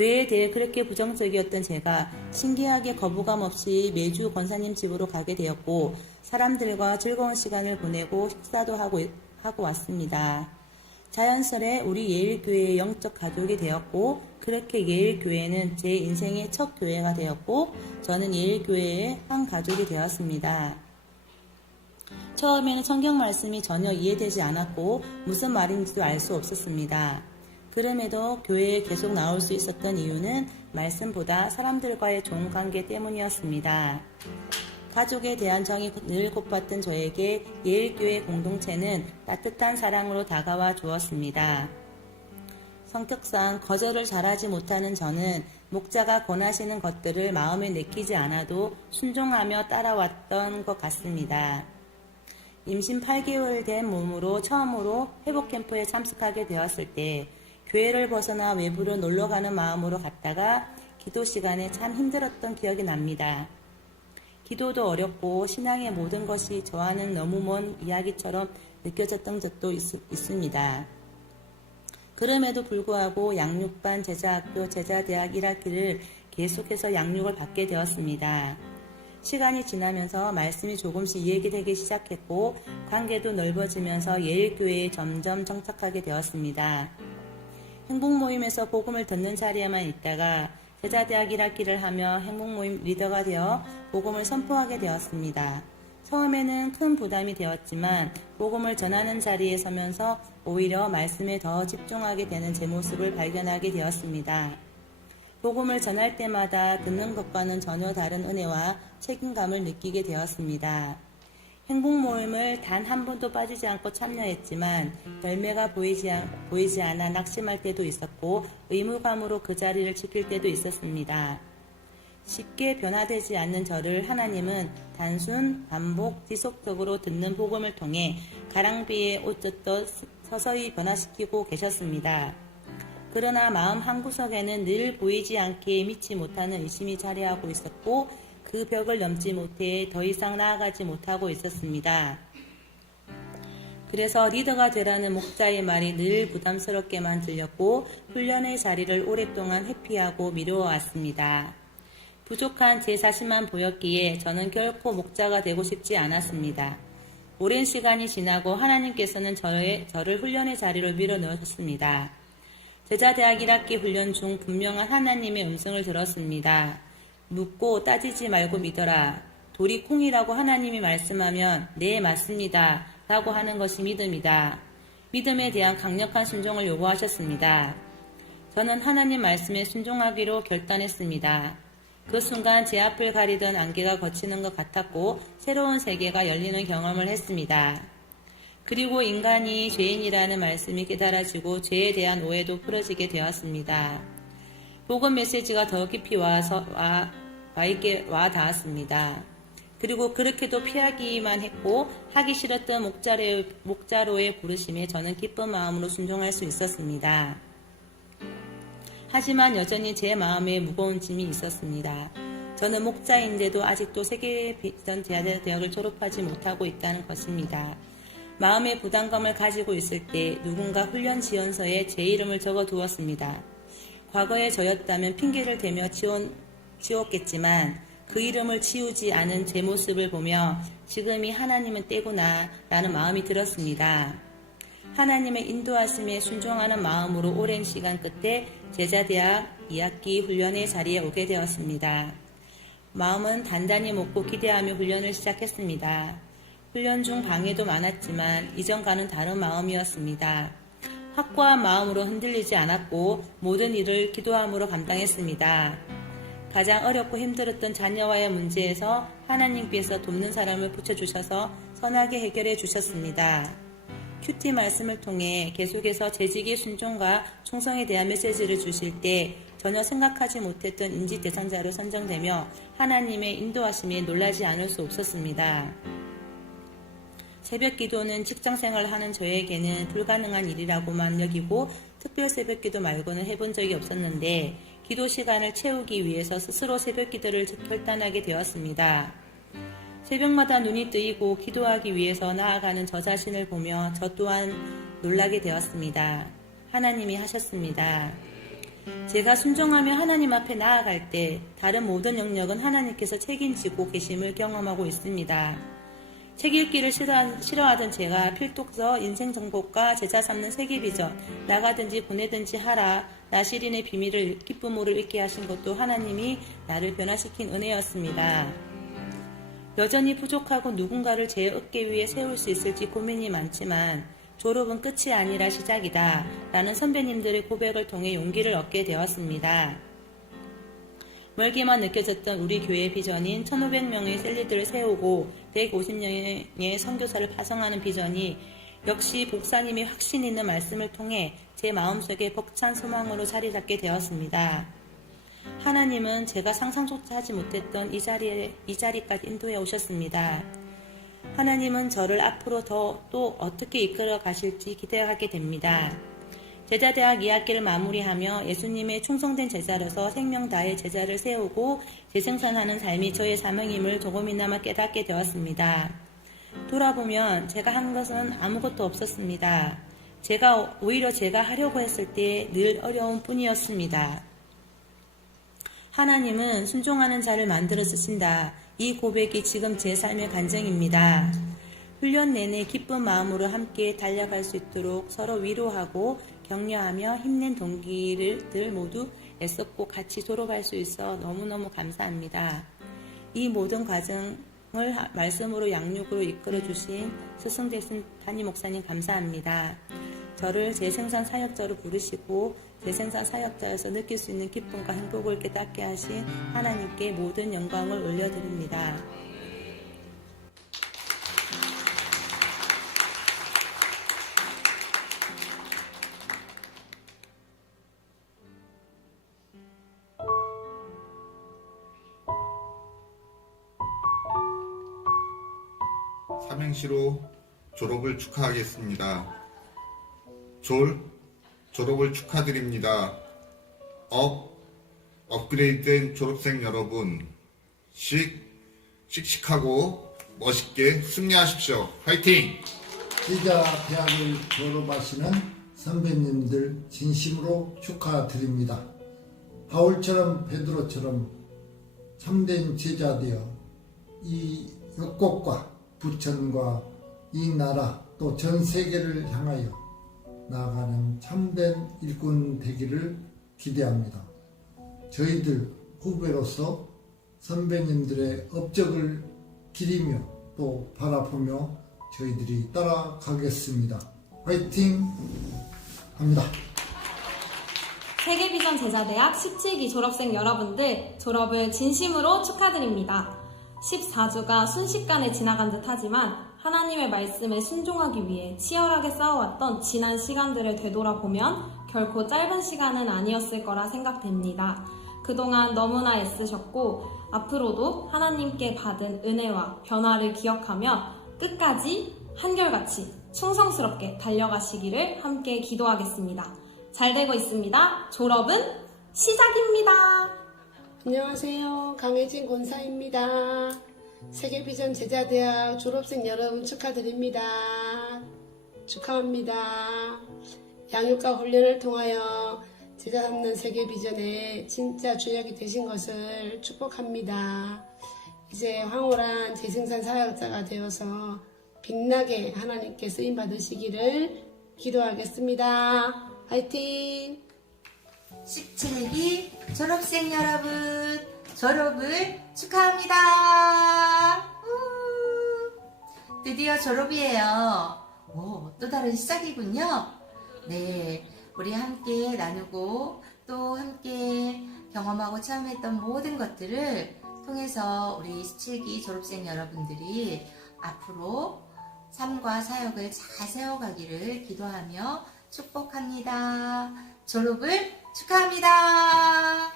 교회에 대해 그렇게 부정적이었던 제가 신기하게 거부감 없이 매주 권사님 집으로 가게 되었고 사람들과 즐거운 시간을 보내고 식사도 하고 왔습니다. 자연스레 우리 예일교회의 영적 가족이 되었고 그렇게 예일교회는 제 인생의 첫 교회가 되었고 저는 예일교회의 한 가족이 되었습니다. 처음에는 성경 말씀이 전혀 이해되지 않았고 무슨 말인지도 알 수 없었습니다. 그럼에도 교회에 계속 나올 수 있었던 이유는 말씀보다 사람들과의 좋은 관계 때문이었습니다. 가족에 대한 정이 늘 고팠던 저에게 예일교회 공동체는 따뜻한 사랑으로 다가와 주었습니다. 성격상 거절을 잘하지 못하는 저는 목자가 권하시는 것들을 마음에 내키지 않아도 순종하며 따라왔던 것 같습니다. 임신 8개월 된 몸으로 처음으로 회복캠프에 참석하게 되었을 때 교회를 벗어나 외부로 놀러가는 마음으로 갔다가 기도 시간에 참 힘들었던 기억이 납니다. 기도도 어렵고 신앙의 모든 것이 저와는 너무 먼 이야기처럼 느껴졌던 적도 있습니다. 그럼에도 불구하고 양육반 제자학교 제자대학 1학기를 계속해서 양육을 받게 되었습니다. 시간이 지나면서 말씀이 조금씩 이해되기 시작했고 관계도 넓어지면서 예일교회에 점점 정착하게 되었습니다. 행복모임에서 복음을 듣는 자리에만 있다가 제자대학 1학기를 하며 행복모임 리더가 되어 복음을 선포하게 되었습니다. 처음에는 큰 부담이 되었지만 복음을 전하는 자리에 서면서 오히려 말씀에 더 집중하게 되는 제 모습을 발견하게 되었습니다. 복음을 전할 때마다 듣는 것과는 전혀 다른 은혜와 책임감을 느끼게 되었습니다. 행복모임을 단 한 번도 빠지지 않고 참여했지만 열매가 보이지 않아 낙심할 때도 있었고 의무감으로 그 자리를 지킬 때도 있었습니다. 쉽게 변화되지 않는 저를 하나님은 단순, 반복, 지속적으로 듣는 복음을 통해 가랑비에 옷 젖듯 서서히 변화시키고 계셨습니다. 그러나 마음 한구석에는 늘 보이지 않게 믿지 못하는 의심이 자리하고 있었고 그 벽을 넘지 못해 더 이상 나아가지 못하고 있었습니다. 그래서 리더가 되라는 목자의 말이 늘 부담스럽게만 들렸고 훈련의 자리를 오랫동안 회피하고 미루어왔습니다. 부족한 제 자신만 보였기에 저는 결코 목자가 되고 싶지 않았습니다. 오랜 시간이 지나고 하나님께서는 저를 훈련의 자리로 밀어넣으셨습니다. 제자대학 1학기 훈련 중 분명한 하나님의 음성을 들었습니다. 묻고 따지지 말고 믿어라. 돌이 콩이라고 하나님이 말씀하면 네 맞습니다 라고 하는 것이 믿음이다. 믿음에 대한 강력한 순종을 요구하셨습니다. 저는 하나님 말씀에 순종하기로 결단했습니다. 그 순간 제 앞을 가리던 안개가 걷히는 것 같았고 새로운 세계가 열리는 경험을 했습니다. 그리고 인간이 죄인이라는 말씀이 깨달아지고 죄에 대한 오해도 풀어지게 되었습니다. 복음 메시지가 더 깊이 와 닿았습니다. 그리고 그렇게도 피하기만 했고 하기 싫었던 목자로의 부르심에 저는 기쁜 마음으로 순종할 수 있었습니다. 하지만 여전히 제 마음에 무거운 짐이 있었습니다. 저는 목자인데도 아직도 세계비전 제자대학을 졸업하지 못하고 있다는 것입니다. 마음의 부담감을 가지고 있을 때 누군가 훈련 지원서에 제 이름을 적어 두었습니다. 과거에 저였다면 핑계를 대며 지웠겠지만 그 이름을 지우지 않은 제 모습을 보며 지금이 하나님은 때구나 라는 마음이 들었습니다. 하나님의 인도하심에 순종하는 마음으로 오랜 시간 끝에 제자대학 2학기 훈련의 자리에 오게 되었습니다. 마음은 단단히 먹고 기대하며 훈련을 시작했습니다. 훈련 중 방해도 많았지만 이전과는 다른 마음이었습니다. 확고한 마음으로 흔들리지 않았고 모든 일을 기도함으로 감당했습니다. 가장 어렵고 힘들었던 자녀와의 문제에서 하나님께서 돕는 사람을 붙여주셔서 선하게 해결해 주셨습니다. 큐티 말씀을 통해 계속해서 재직의 순종과 충성에 대한 메시지를 주실 때 전혀 생각하지 못했던 임지 대상자로 선정되며 하나님의 인도하심에 놀라지 않을 수 없었습니다. 새벽 기도는 직장 생활을 하는 저에게는 불가능한 일이라고만 여기고 특별 새벽 기도 말고는 해본 적이 없었는데 기도 시간을 채우기 위해서 스스로 새벽 기도를 결단하게 되었습니다. 새벽마다 눈이 뜨이고 기도하기 위해서 나아가는 저 자신을 보며 저 또한 놀라게 되었습니다. 하나님이 하셨습니다. 제가 순종하며 하나님 앞에 나아갈 때 다른 모든 영역은 하나님께서 책임지고 계심을 경험하고 있습니다. 책 읽기를 싫어하던 제가 필독서, 인생정복과 제자 삼는 세계비전, 나가든지 보내든지 하라, 나시린의 비밀을 기쁨으로 읽게 하신 것도 하나님이 나를 변화시킨 은혜였습니다. 여전히 부족하고 누군가를 제 어깨 위에 세울 수 있을지 고민이 많지만 졸업은 끝이 아니라 시작이다 라는 선배님들의 고백을 통해 용기를 얻게 되었습니다. 멀게만 느껴졌던 우리 교회의 비전인 1500명의 셀리들을 세우고 150명의 선교사를 파송하는 비전이 역시 목사님의 확신 있는 말씀을 통해 제 마음속에 벅찬 소망으로 자리 잡게 되었습니다. 하나님은 제가 상상조차 하지 못했던 이 자리까지 인도해 오셨습니다. 하나님은 저를 앞으로 또 어떻게 이끌어 가실지 기대하게 됩니다. 제자대학 2학기를 마무리하며 예수님의 충성된 제자로서 생명 다해 제자를 세우고 재생산하는 삶이 저의 사명임을 조금이나마 깨닫게 되었습니다. 돌아보면 제가 한 것은 아무것도 없었습니다. 오히려 제가 하려고 했을 때 늘 어려운 뿐이었습니다. 하나님은 순종하는 자를 만들어 쓰신다. 이 고백이 지금 제 삶의 간증입니다. 훈련 내내 기쁜 마음으로 함께 달려갈 수 있도록 서로 위로하고 격려하며 힘낸 동기들 모두 애썼고 같이 졸업할 수 있어 너무너무 감사합니다. 이 모든 과정을 말씀으로 양육으로 이끌어 주신 스승대신 담임 목사님 감사합니다. 저를 재생산 사역자로 부르시고 재생산 사역자에서 느낄 수 있는 기쁨과 행복을 깨닫게 하신 하나님께 모든 영광을 올려드립니다. 삼행시로 졸업을 축하하겠습니다. 졸업을 축하드립니다. 업그레이드된 졸업생 여러분, 씩씩하고 멋있게 승리하십시오. 화이팅! 제자대학을 졸업하시는 선배님들 진심으로 축하드립니다. 바울처럼 베드로처럼 참된 제자 되어 이 역곡과 부천과 이 나라 또 전 세계를 향하여 나아가는 참된 일꾼 되기를 기대합니다. 저희들 후배로서 선배님들의 업적을 기리며 또 바라보며 저희들이 따라가겠습니다. 화이팅 합니다. 세계비전 제자대학 17기 졸업생 여러분들 졸업을 진심으로 축하드립니다. 14주가 순식간에 지나간 듯 하지만 하나님의 말씀에 순종하기 위해 치열하게 싸워왔던 지난 시간들을 되돌아보면 결코 짧은 시간은 아니었을 거라 생각됩니다. 그동안 너무나 애쓰셨고 앞으로도 하나님께 받은 은혜와 변화를 기억하며 끝까지 한결같이 충성스럽게 달려가시기를 함께 기도하겠습니다. 잘 되고 있습니다. 졸업은 시작입니다. 안녕하세요. 강혜진 권사입니다. 세계비전 제자대학 졸업생 여러분 축하드립니다. 축하합니다. 양육과 훈련을 통하여 제자 삼는 세계비전에 진짜 주역이 되신 것을 축복합니다. 이제 황홀한 재생산 사역자가 되어서 빛나게 하나님께 쓰임 받으시기를 기도하겠습니다. 화이팅! 17기 졸업생 여러분, 졸업을 축하합니다. 드디어 졸업이에요. 또 다른 시작이군요. 네, 우리 함께 나누고 또 함께 경험하고 체험했던 모든 것들을 통해서 우리 17기 졸업생 여러분들이 앞으로 삶과 사역을 잘 세워가기를 기도하며 축복합니다. 졸업을 축하합니다.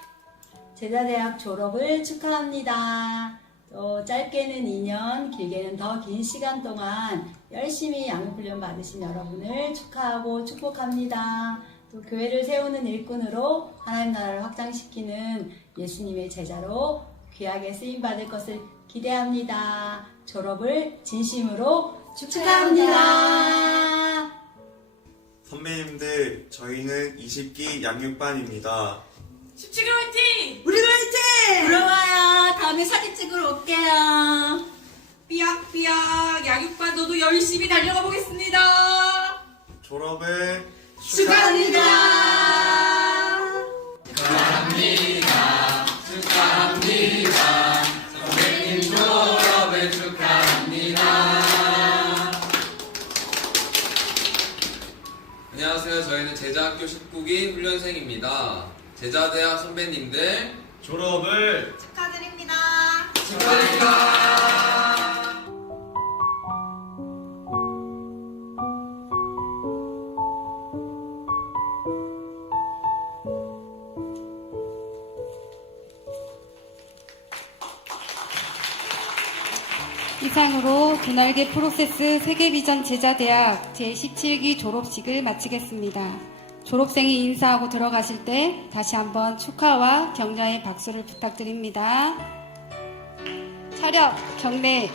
제자대학 졸업을 축하합니다. 또 짧게는 2년, 길게는 더 긴 시간 동안 열심히 양육훈련 받으신 여러분을 축하하고 축복합니다. 또 교회를 세우는 일꾼으로 하나님 나라를 확장시키는 예수님의 제자로 귀하게 쓰임받을 것을 기대합니다. 졸업을 진심으로 축하합니다. 선배님들, 저희는 20기 양육반입니다. 17기 화이팅! 우리도 화이팅! 부러워요. 다음에 사진 찍으러 올게요. 삐약삐약 양육반 너도 열심히 달려가 보겠습니다. 졸업을 축하합니다. 축하합니다. 축하합니다. 선생님 졸업을 축하합니다. 안녕하세요. 저희는 제자학교 19기 훈련생입니다. 제자대학 선배님들 졸업을 축하드립니다. 축하드립니다. 이상으로 두날개 프로세스 세계비전 제자대학 제17기 졸업식을 마치겠습니다. 졸업생이 인사하고 들어가실 때 다시 한번 축하와 격려의 박수를 부탁드립니다. 차렷, 경례.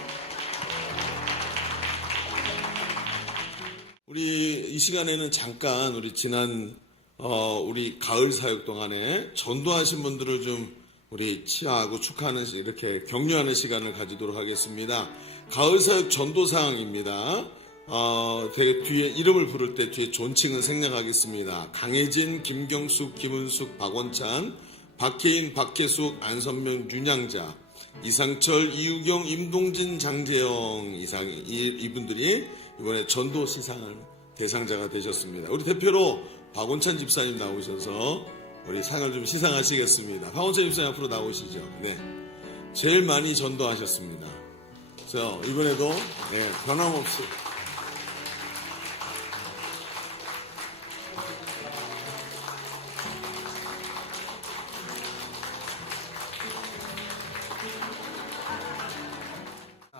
우리 이 시간에는 잠깐 우리 지난 우리 가을 사역 동안에 전도하신 분들을 좀 우리 치하하고 축하하는 이렇게 격려하는 시간을 가지도록 하겠습니다. 가을 사역 전도 사항입니다. 되게 뒤에 이름을 부를 때 뒤에 존칭은 생략하겠습니다. 강혜진, 김경숙, 김은숙, 박원찬, 박혜인, 박혜숙, 안선명, 윤양자, 이상철, 이유경, 임동진, 장재영 이분들이 이번에 전도 시상을 대상자가 되셨습니다. 우리 대표로 박원찬 집사님 나오셔서 우리 상을 좀 시상하시겠습니다. 박원찬 집사님 앞으로 나오시죠. 네, 제일 많이 전도하셨습니다. 그래서 이번에도 변함없이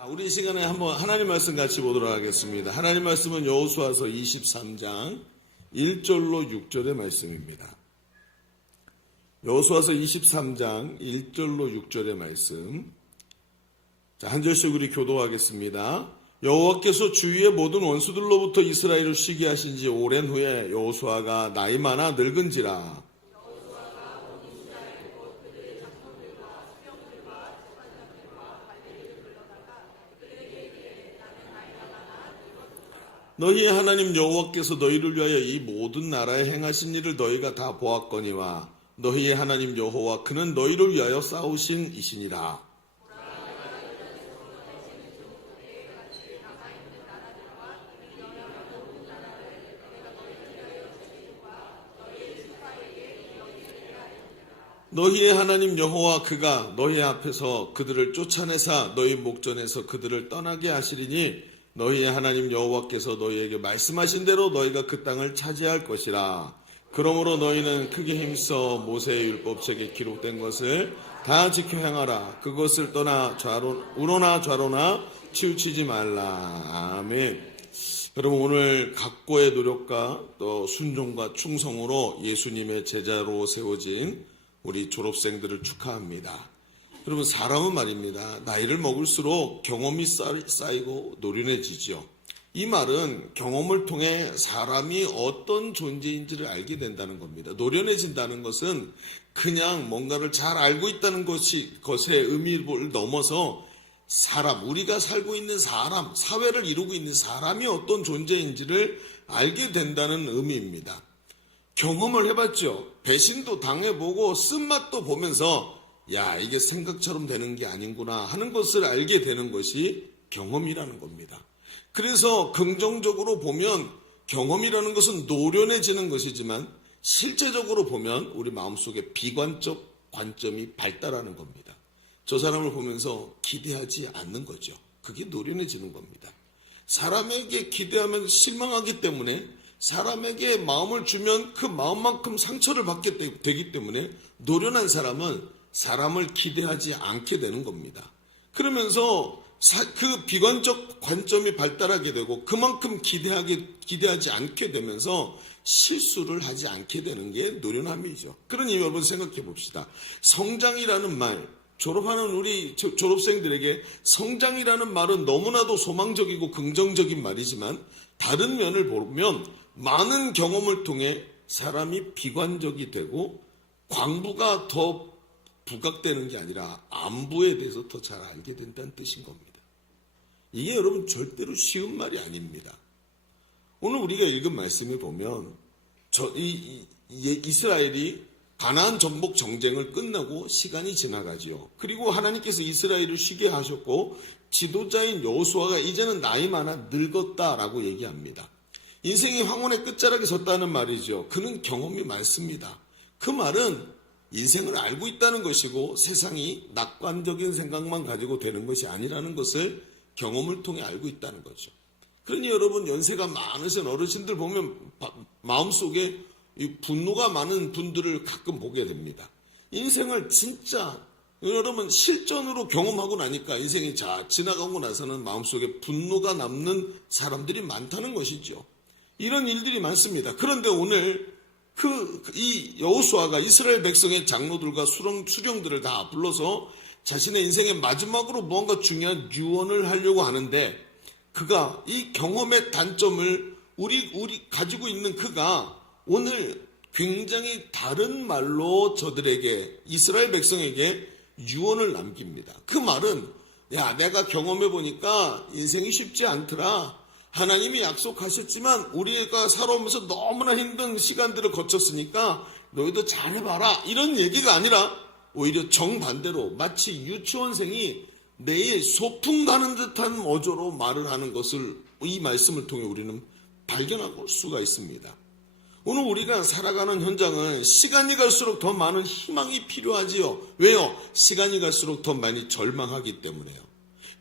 우리 이 시간에 한번 하나님 말씀 같이 보도록 하겠습니다. 하나님 말씀은 여호수아서 23장 1절로 6절의 말씀입니다. 여호수아서 23장 1절로 6절의 말씀. 자, 한 절씩 우리 교도하겠습니다. 여호와께서 주위의 모든 원수들로부터 이스라엘을 쉬게 하신 지 오랜 후에 여호수아가 나이 많아 늙은지라. 너희의 하나님 여호와께서 너희를 위하여 이 모든 나라에 행하신 일을 너희가 다 보았거니와 너희의 하나님 여호와 그는 너희를 위하여 싸우신 이시니라. 너희의 하나님 여호와 그가 너희 앞에서 그들을 쫓아내사 너희 목전에서 그들을 떠나게 하시리니 너희의 하나님 여호와께서 너희에게 말씀하신 대로 너희가 그 땅을 차지할 것이라. 그러므로 너희는 크게 힘써 모세의 율법책에 기록된 것을 다 지켜 행하라. 그것을 떠나 우로나 좌로나 치우치지 말라. 아멘. 여러분, 오늘 각고의 노력과 또 순종과 충성으로 예수님의 제자로 세워진 우리 졸업생들을 축하합니다. 여러분, 사람은 말입니다. 나이를 먹을수록 경험이 쌓이고 노련해지죠. 이 말은 경험을 통해 사람이 어떤 존재인지를 알게 된다는 겁니다. 노련해진다는 것은 그냥 뭔가를 잘 알고 있다는 것의 의미를 넘어서 사람, 우리가 살고 있는 사람, 사회를 이루고 있는 사람이 어떤 존재인지를 알게 된다는 의미입니다. 경험을 해봤죠. 배신도 당해보고 쓴맛도 보면서 야, 이게 생각처럼 되는 게 아닌구나 하는 것을 알게 되는 것이 경험이라는 겁니다. 그래서 긍정적으로 보면 경험이라는 것은 노련해지는 것이지만 실제적으로 보면 우리 마음속에 비관적 관점이 발달하는 겁니다. 저 사람을 보면서 기대하지 않는 거죠. 그게 노련해지는 겁니다. 사람에게 기대하면 실망하기 때문에 사람에게 마음을 주면 그 마음만큼 상처를 받게 되기 때문에 노련한 사람은 사람을 기대하지 않게 되는 겁니다. 그러면서 그 비관적 관점이 발달하게 되고 그만큼 기대하지 않게 되면서 실수를 하지 않게 되는 게 노련함이죠. 그러니 여러분 생각해 봅시다. 성장이라는 말, 졸업하는 우리 졸업생들에게 성장이라는 말은 너무나도 소망적이고 긍정적인 말이지만 다른 면을 보면 많은 경험을 통해 사람이 비관적이 되고 광부가 더 부각되는 게 아니라 안부에 대해서 더 잘 알게 된다는 뜻인 겁니다. 이게 여러분 절대로 쉬운 말이 아닙니다. 오늘 우리가 읽은 말씀을 보면 이스라엘이 가나안 정복 정쟁을 끝나고 시간이 지나가지요. 그리고 하나님께서 이스라엘을 쉬게 하셨고 지도자인 여호수아가 이제는 나이 많아 늙었다라고 얘기합니다. 인생이 황혼의 끝자락에 섰다는 말이죠. 그는 경험이 많습니다. 그 말은 인생을 알고 있다는 것이고 세상이 낙관적인 생각만 가지고 되는 것이 아니라는 것을 경험을 통해 알고 있다는 거죠. 그러니 여러분 연세가 많으신 어르신들 보면 마음속에 이 분노가 많은 분들을 가끔 보게 됩니다. 인생을 진짜 여러분 실전으로 경험하고 나니까 인생이 지나가고 나서는 마음속에 분노가 남는 사람들이 많다는 것이죠. 이런 일들이 많습니다. 그런데 오늘 이 여호수아가 이스라엘 백성의 장로들과 수령들을 다 불러서 자신의 인생의 마지막으로 무언가 중요한 유언을 하려고 하는데 그가 이 경험의 단점을 우리 가지고 있는 그가 오늘 굉장히 다른 말로 저들에게 이스라엘 백성에게 유언을 남깁니다. 그 말은 야 내가 경험해 보니까 인생이 쉽지 않더라. 하나님이 약속하셨지만 우리가 살아오면서 너무나 힘든 시간들을 거쳤으니까 너희도 잘해봐라 이런 얘기가 아니라 오히려 정반대로 마치 유치원생이 내일 소풍 가는 듯한 어조로 말을 하는 것을 이 말씀을 통해 우리는 발견할 수가 있습니다. 오늘 우리가 살아가는 현장은 시간이 갈수록 더 많은 희망이 필요하지요. 왜요? 시간이 갈수록 더 많이 절망하기 때문에요.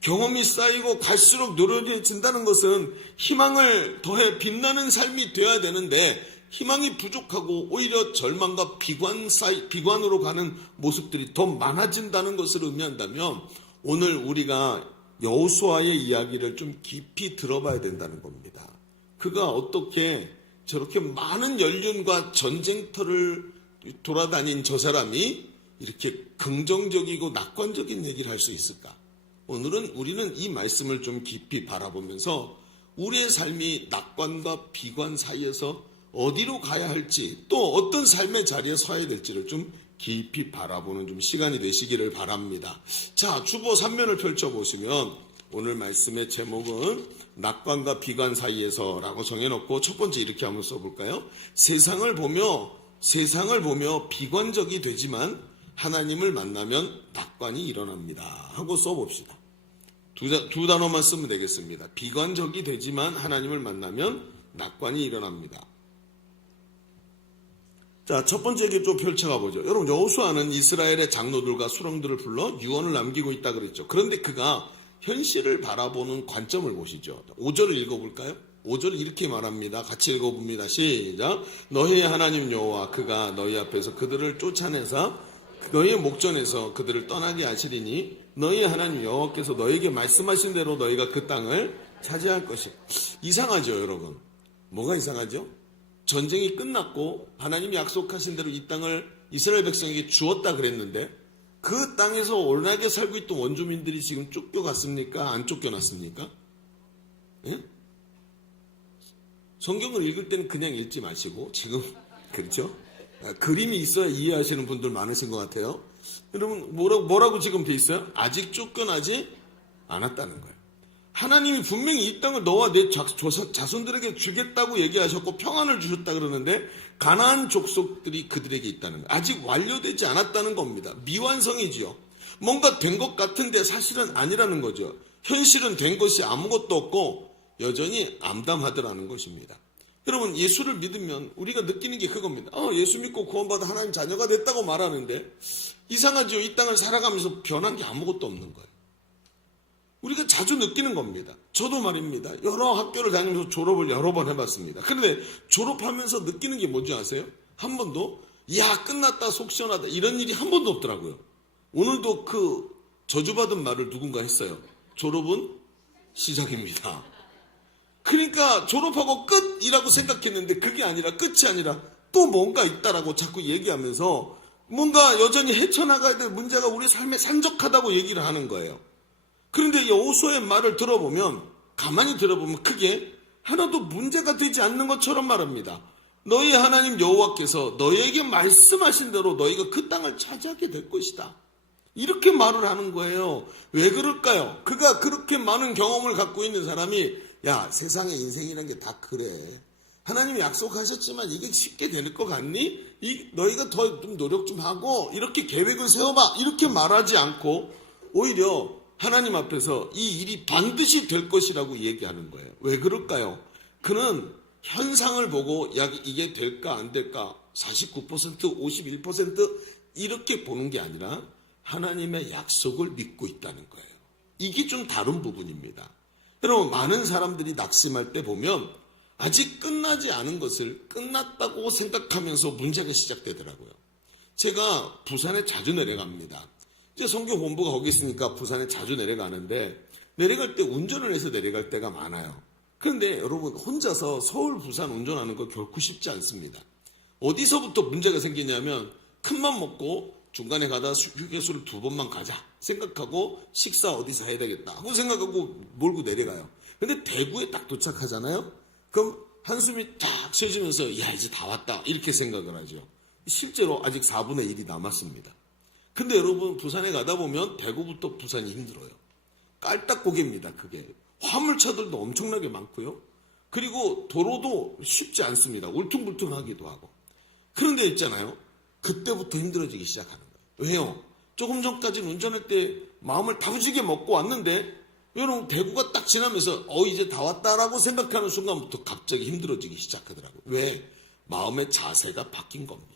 경험이 쌓이고 갈수록 노련해진다는 것은 희망을 더해 빛나는 삶이 되어야 되는데 희망이 부족하고 오히려 절망과 비관으로 가는 모습들이 더 많아진다는 것을 의미한다면 오늘 우리가 여호수아의 이야기를 좀 깊이 들어봐야 된다는 겁니다. 그가 어떻게 저렇게 많은 연륜과 전쟁터를 돌아다닌 저 사람이 이렇게 긍정적이고 낙관적인 얘기를 할 수 있을까? 오늘은 우리는 이 말씀을 좀 깊이 바라보면서 우리의 삶이 낙관과 비관 사이에서 어디로 가야 할지 또 어떤 삶의 자리에 서야 될지를 좀 깊이 바라보는 좀 시간이 되시기를 바랍니다. 자, 주보 3면을 펼쳐보시면 오늘 말씀의 제목은 낙관과 비관 사이에서라고 정해놓고 첫 번째 이렇게 한번 써볼까요? 세상을 보며 비관적이 되지만 하나님을 만나면 낙관이 일어납니다 하고 써봅시다. 두 단어만 쓰면 되겠습니다. 비관적이 되지만 하나님을 만나면 낙관이 일어납니다. 자, 첫 번째 게 좀 펼쳐가 보죠. 여러분, 여호수아는 이스라엘의 장로들과 수령들을 불러 유언을 남기고 있다 그랬죠. 그런데 그가 현실을 바라보는 관점을 보시죠. 5절을 읽어볼까요? 5절 이렇게 말합니다. 같이 읽어봅니다. 시작. 너희의 하나님 여호와 그가 너희 앞에서 그들을 쫓아내사 너희의 목전에서 그들을 떠나게 하시리니 너희의 하나님 여호와께서 너희에게 말씀하신 대로 너희가 그 땅을 차지할 것이다. 이상하죠, 여러분? 뭐가 이상하죠? 전쟁이 끝났고 하나님이 약속하신 대로 이 땅을 이스라엘 백성에게 주었다 그랬는데 그 땅에서 온전하게 살고 있던 원주민들이 지금 쫓겨갔습니까? 안 쫓겨났습니까? 예? 성경을 읽을 때는 그냥 읽지 마시고 지금 그렇죠? 그림이 있어야 이해하시는 분들 많으신 것 같아요. 여러분 뭐라고 지금 돼 있어요? 아직 쫓겨나지 않았다는 거예요. 하나님이 분명히 이 땅을 너와 내 자손들에게 주겠다고 얘기하셨고 평안을 주셨다 그러는데 가나안 족속들이 그들에게 있다는 거예요. 아직 완료되지 않았다는 겁니다. 미완성이지요. 뭔가 된 것 같은데 사실은 아니라는 거죠. 현실은 된 것이 아무것도 없고 여전히 암담하더라는 것입니다. 여러분 예수를 믿으면 우리가 느끼는 게 그겁니다. 예수 믿고 구원받아 하나님 자녀가 됐다고 말하는데 이상하죠. 이 땅을 살아가면서 변한 게 아무것도 없는 거예요. 우리가 자주 느끼는 겁니다. 저도 말입니다. 여러 학교를 다니면서 졸업을 여러 번 해봤습니다. 그런데 졸업하면서 느끼는 게 뭔지 아세요? 한 번도 야 끝났다 속 시원하다 이런 일이 한 번도 없더라고요. 오늘도 그 저주받은 말을 누군가 했어요. 졸업은 시작입니다. 그러니까 졸업하고 끝이라고 생각했는데 그게 아니라 끝이 아니라 또 뭔가 있다라고 자꾸 얘기하면서 뭔가 여전히 헤쳐나가야 될 문제가 우리 삶에 산적하다고 얘기를 하는 거예요. 그런데 여호수아의 말을 들어보면 가만히 들어보면 크게 하나도 문제가 되지 않는 것처럼 말합니다. 너희 하나님 여호와께서 너희에게 말씀하신 대로 너희가 그 땅을 차지하게 될 것이다. 이렇게 말을 하는 거예요. 왜 그럴까요? 그가 그렇게 많은 경험을 갖고 있는 사람이 야 세상의 인생이란 게 다 그래. 하나님이 약속하셨지만 이게 쉽게 될 것 같니? 너희가 더 좀 노력 좀 하고 이렇게 계획을 세워봐. 이렇게 말하지 않고 오히려 하나님 앞에서 이 일이 반드시 될 것이라고 얘기하는 거예요. 왜 그럴까요? 그는 현상을 보고 이게 될까 안 될까 49%, 51% 이렇게 보는 게 아니라 하나님의 약속을 믿고 있다는 거예요. 이게 좀 다른 부분입니다. 여러분 많은 사람들이 낙심할 때 보면 아직 끝나지 않은 것을 끝났다고 생각하면서 문제가 시작되더라고요. 제가 부산에 자주 내려갑니다. 이제 선교 본부가 거기 있으니까 부산에 자주 내려가는데 내려갈 때 운전을 해서 내려갈 때가 많아요. 그런데 여러분 혼자서 서울 부산 운전하는 거 결코 쉽지 않습니다. 어디서부터 문제가 생기냐면 큰맘 먹고 중간에 가다 휴게소를 2번만 가자 생각하고 식사 어디서 해야 되겠다 하고 생각하고 몰고 내려가요. 근데 대구에 딱 도착하잖아요. 그럼 한숨이 딱 쉬어지면서 야 이제 다 왔다 이렇게 생각을 하죠. 실제로 아직 4분의 1이 남았습니다. 근데 여러분 부산에 가다 보면 대구부터 부산이 힘들어요. 깔딱고개입니다. 그게 화물차들도 엄청나게 많고요. 그리고 도로도 쉽지 않습니다. 울퉁불퉁하기도 하고. 그런데 있잖아요. 그때부터 힘들어지기 시작하는 거예요. 왜요? 조금 전까지는 운전할 때 마음을 다부지게 먹고 왔는데 여러분 대구가 딱 지나면서 이제 다 왔다라고 생각하는 순간부터 갑자기 힘들어지기 시작하더라고요. 왜? 마음의 자세가 바뀐 겁니다.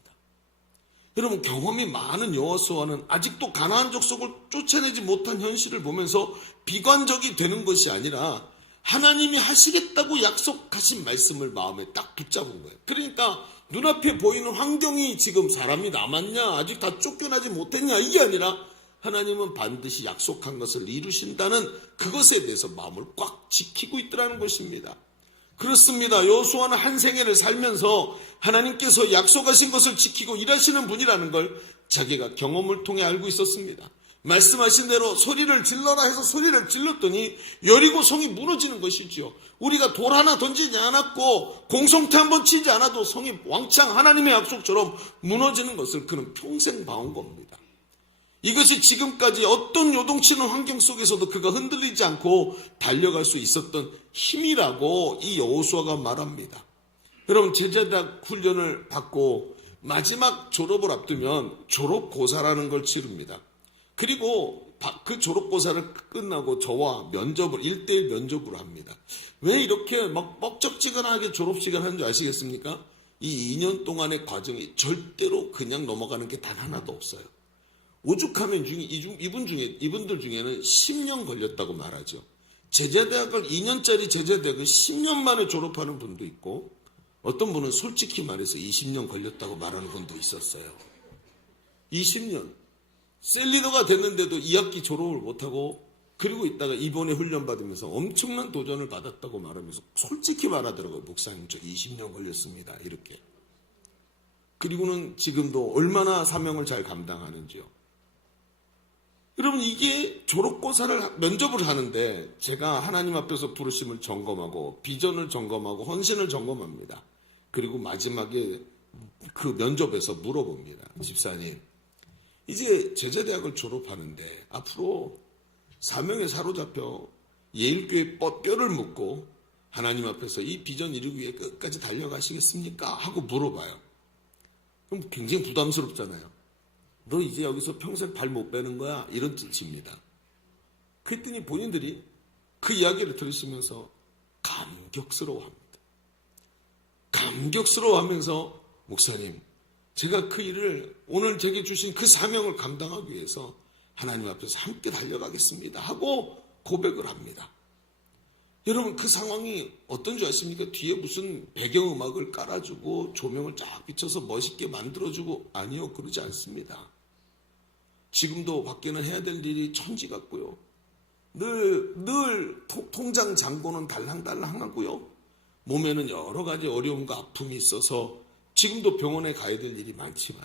여러분 경험이 많은 여호수아는 아직도 가나안 족속을 쫓아내지 못한 현실을 보면서 비관적이 되는 것이 아니라 하나님이 하시겠다고 약속하신 말씀을 마음에 딱 붙잡은 거예요. 그러니까 눈앞에 보이는 환경이 지금 사람이 남았냐 아직 다 쫓겨나지 못했냐 이게 아니라 하나님은 반드시 약속한 것을 이루신다는 그것에 대해서 마음을 꽉 지키고 있더라는 것입니다. 그렇습니다. 여호수아는 한 생애를 살면서 하나님께서 약속하신 것을 지키고 일하시는 분이라는 걸 자기가 경험을 통해 알고 있었습니다. 말씀하신 대로 소리를 질러라 해서 소리를 질렀더니 여리고 성이 무너지는 것이지요. 우리가 돌 하나 던지지 않았고 공성태 한번 치지 않아도 성이 왕창 하나님의 약속처럼 무너지는 것을 그는 평생 봐온 겁니다. 이것이 지금까지 어떤 요동치는 환경 속에서도 그가 흔들리지 않고 달려갈 수 있었던 힘이라고 이 여호수아가 말합니다. 여러분 제자대학 훈련을 받고 마지막 졸업을 앞두면 졸업고사라는 걸 치릅니다. 그리고 그 졸업고사를 끝나고 저와 면접을 1대1 면접으로 합니다. 왜 이렇게 막 뻑적지근하게 졸업식을 하는 줄 아시겠습니까? 이 2년 동안의 과정이 절대로 그냥 넘어가는 게 단 하나도 없어요. 오죽하면 이분들 중에는 10년 걸렸다고 말하죠. 제자대학을 2년짜리 제자대학을 10년 만에 졸업하는 분도 있고 어떤 분은 솔직히 말해서 20년 걸렸다고 말하는 분도 있었어요. 20년. 셀리더가 됐는데도 2학기 졸업을 못하고 그리고 있다가 이번에 훈련받으면서 엄청난 도전을 받았다고 말하면서 솔직히 말하더라고요. 목사님 저 20년 걸렸습니다. 이렇게. 그리고는 지금도 얼마나 사명을 잘 감당하는지요. 여러분, 이게 졸업고사를 면접을 하는데 제가 하나님 앞에서 부르심을 점검하고 비전을 점검하고 헌신을 점검합니다. 그리고 마지막에 그 면접에서 물어봅니다. 집사님, 이제 제자대학을 졸업하는데 앞으로 사명에 사로잡혀 예일교회 뼈를 묻고 하나님 앞에서 이 비전 이루기 위해 끝까지 달려가시겠습니까? 하고 물어봐요. 그럼 굉장히 부담스럽잖아요. 너 이제 여기서 평생 발 못 빼는 거야? 이런 뜻입니다. 그랬더니 본인들이 그 이야기를 들으시면서 감격스러워합니다. 감격스러워하면서 목사님, 제가 그 일을 오늘 제게 주신 그 사명을 감당하기 위해서 하나님 앞에서 함께 달려가겠습니다 하고 고백을 합니다. 여러분, 그 상황이 어떤 줄 아십니까? 뒤에 무슨 배경음악을 깔아주고 조명을 쫙 비춰서 멋있게 만들어주고, 아니요, 그러지 않습니다. 지금도 밖에는 해야 될 일이 천지 같고요. 늘 통장 잔고는 달랑달랑하고요. 몸에는 여러 가지 어려움과 아픔이 있어서 지금도 병원에 가야 될 일이 많지만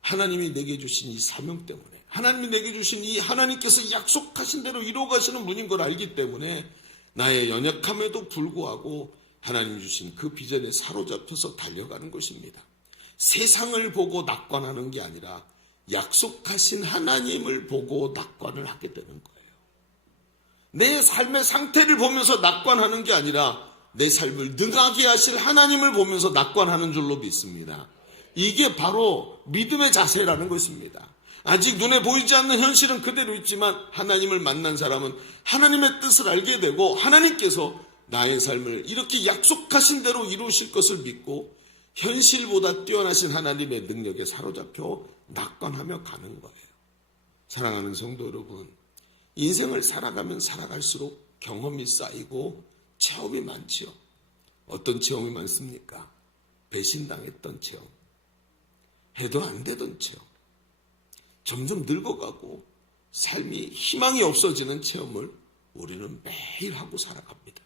하나님이 내게 주신 이 사명 때문에, 하나님이 내게 주신 이 하나님께서 약속하신 대로 이루어가시는 분인 걸 알기 때문에 나의 연약함에도 불구하고 하나님이 주신 그 비전에 사로잡혀서 달려가는 것입니다. 세상을 보고 낙관하는 게 아니라 약속하신 하나님을 보고 낙관을 하게 되는 거예요. 내 삶의 상태를 보면서 낙관하는 게 아니라 내 삶을 능하게 하실 하나님을 보면서 낙관하는 줄로 믿습니다. 이게 바로 믿음의 자세라는 것입니다. 아직 눈에 보이지 않는 현실은 그대로 있지만 하나님을 만난 사람은 하나님의 뜻을 알게 되고 하나님께서 나의 삶을 이렇게 약속하신 대로 이루실 것을 믿고 현실보다 뛰어나신 하나님의 능력에 사로잡혀 낙관하며 가는 거예요. 사랑하는 성도 여러분, 인생을 살아가면 살아갈수록 경험이 쌓이고 체험이 많지요. 어떤 체험이 많습니까? 배신당했던 체험, 해도 안 되던 체험, 점점 늙어가고 삶이 희망이 없어지는 체험을 우리는 매일 하고 살아갑니다.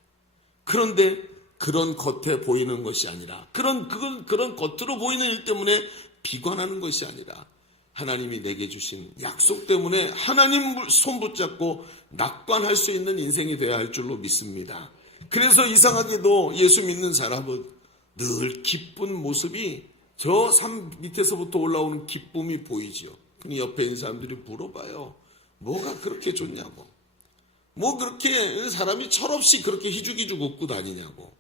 그런데 그런 겉에 보이는 것이 아니라 그런 겉으로 보이는 일 때문에 비관하는 것이 아니라 하나님이 내게 주신 약속 때문에 하나님 손 붙잡고 낙관할 수 있는 인생이 되어야 할 줄로 믿습니다. 그래서 이상하게도 예수 믿는 사람은 늘 기쁜 모습이 저 산 밑에서부터 올라오는 기쁨이 보이지요. 근데 옆에 있는 사람들이 물어봐요. 뭐가 그렇게 좋냐고. 뭐 그렇게 사람이 철없이 그렇게 희죽희죽 웃고 다니냐고.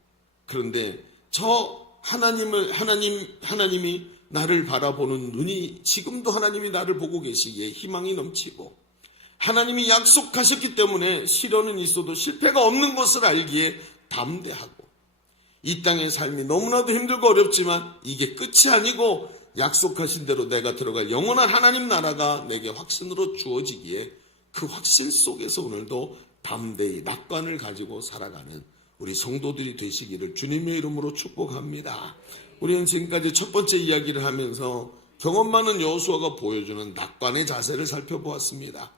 그런데 저 하나님이 나를 바라보는 눈이 지금도 하나님이 나를 보고 계시기에 희망이 넘치고 하나님이 약속하셨기 때문에 시련은 있어도 실패가 없는 것을 알기에 담대하고 이 땅의 삶이 너무나도 힘들고 어렵지만 이게 끝이 아니고 약속하신 대로 내가 들어갈 영원한 하나님 나라가 내게 확신으로 주어지기에 그 확신 속에서 오늘도 담대히 낙관을 가지고 살아가는 우리 성도들이 되시기를 주님의 이름으로 축복합니다. 우리는 지금까지 첫 번째 이야기를 하면서 경험 많은 여호수아가 보여주는 낙관의 자세를 살펴보았습니다.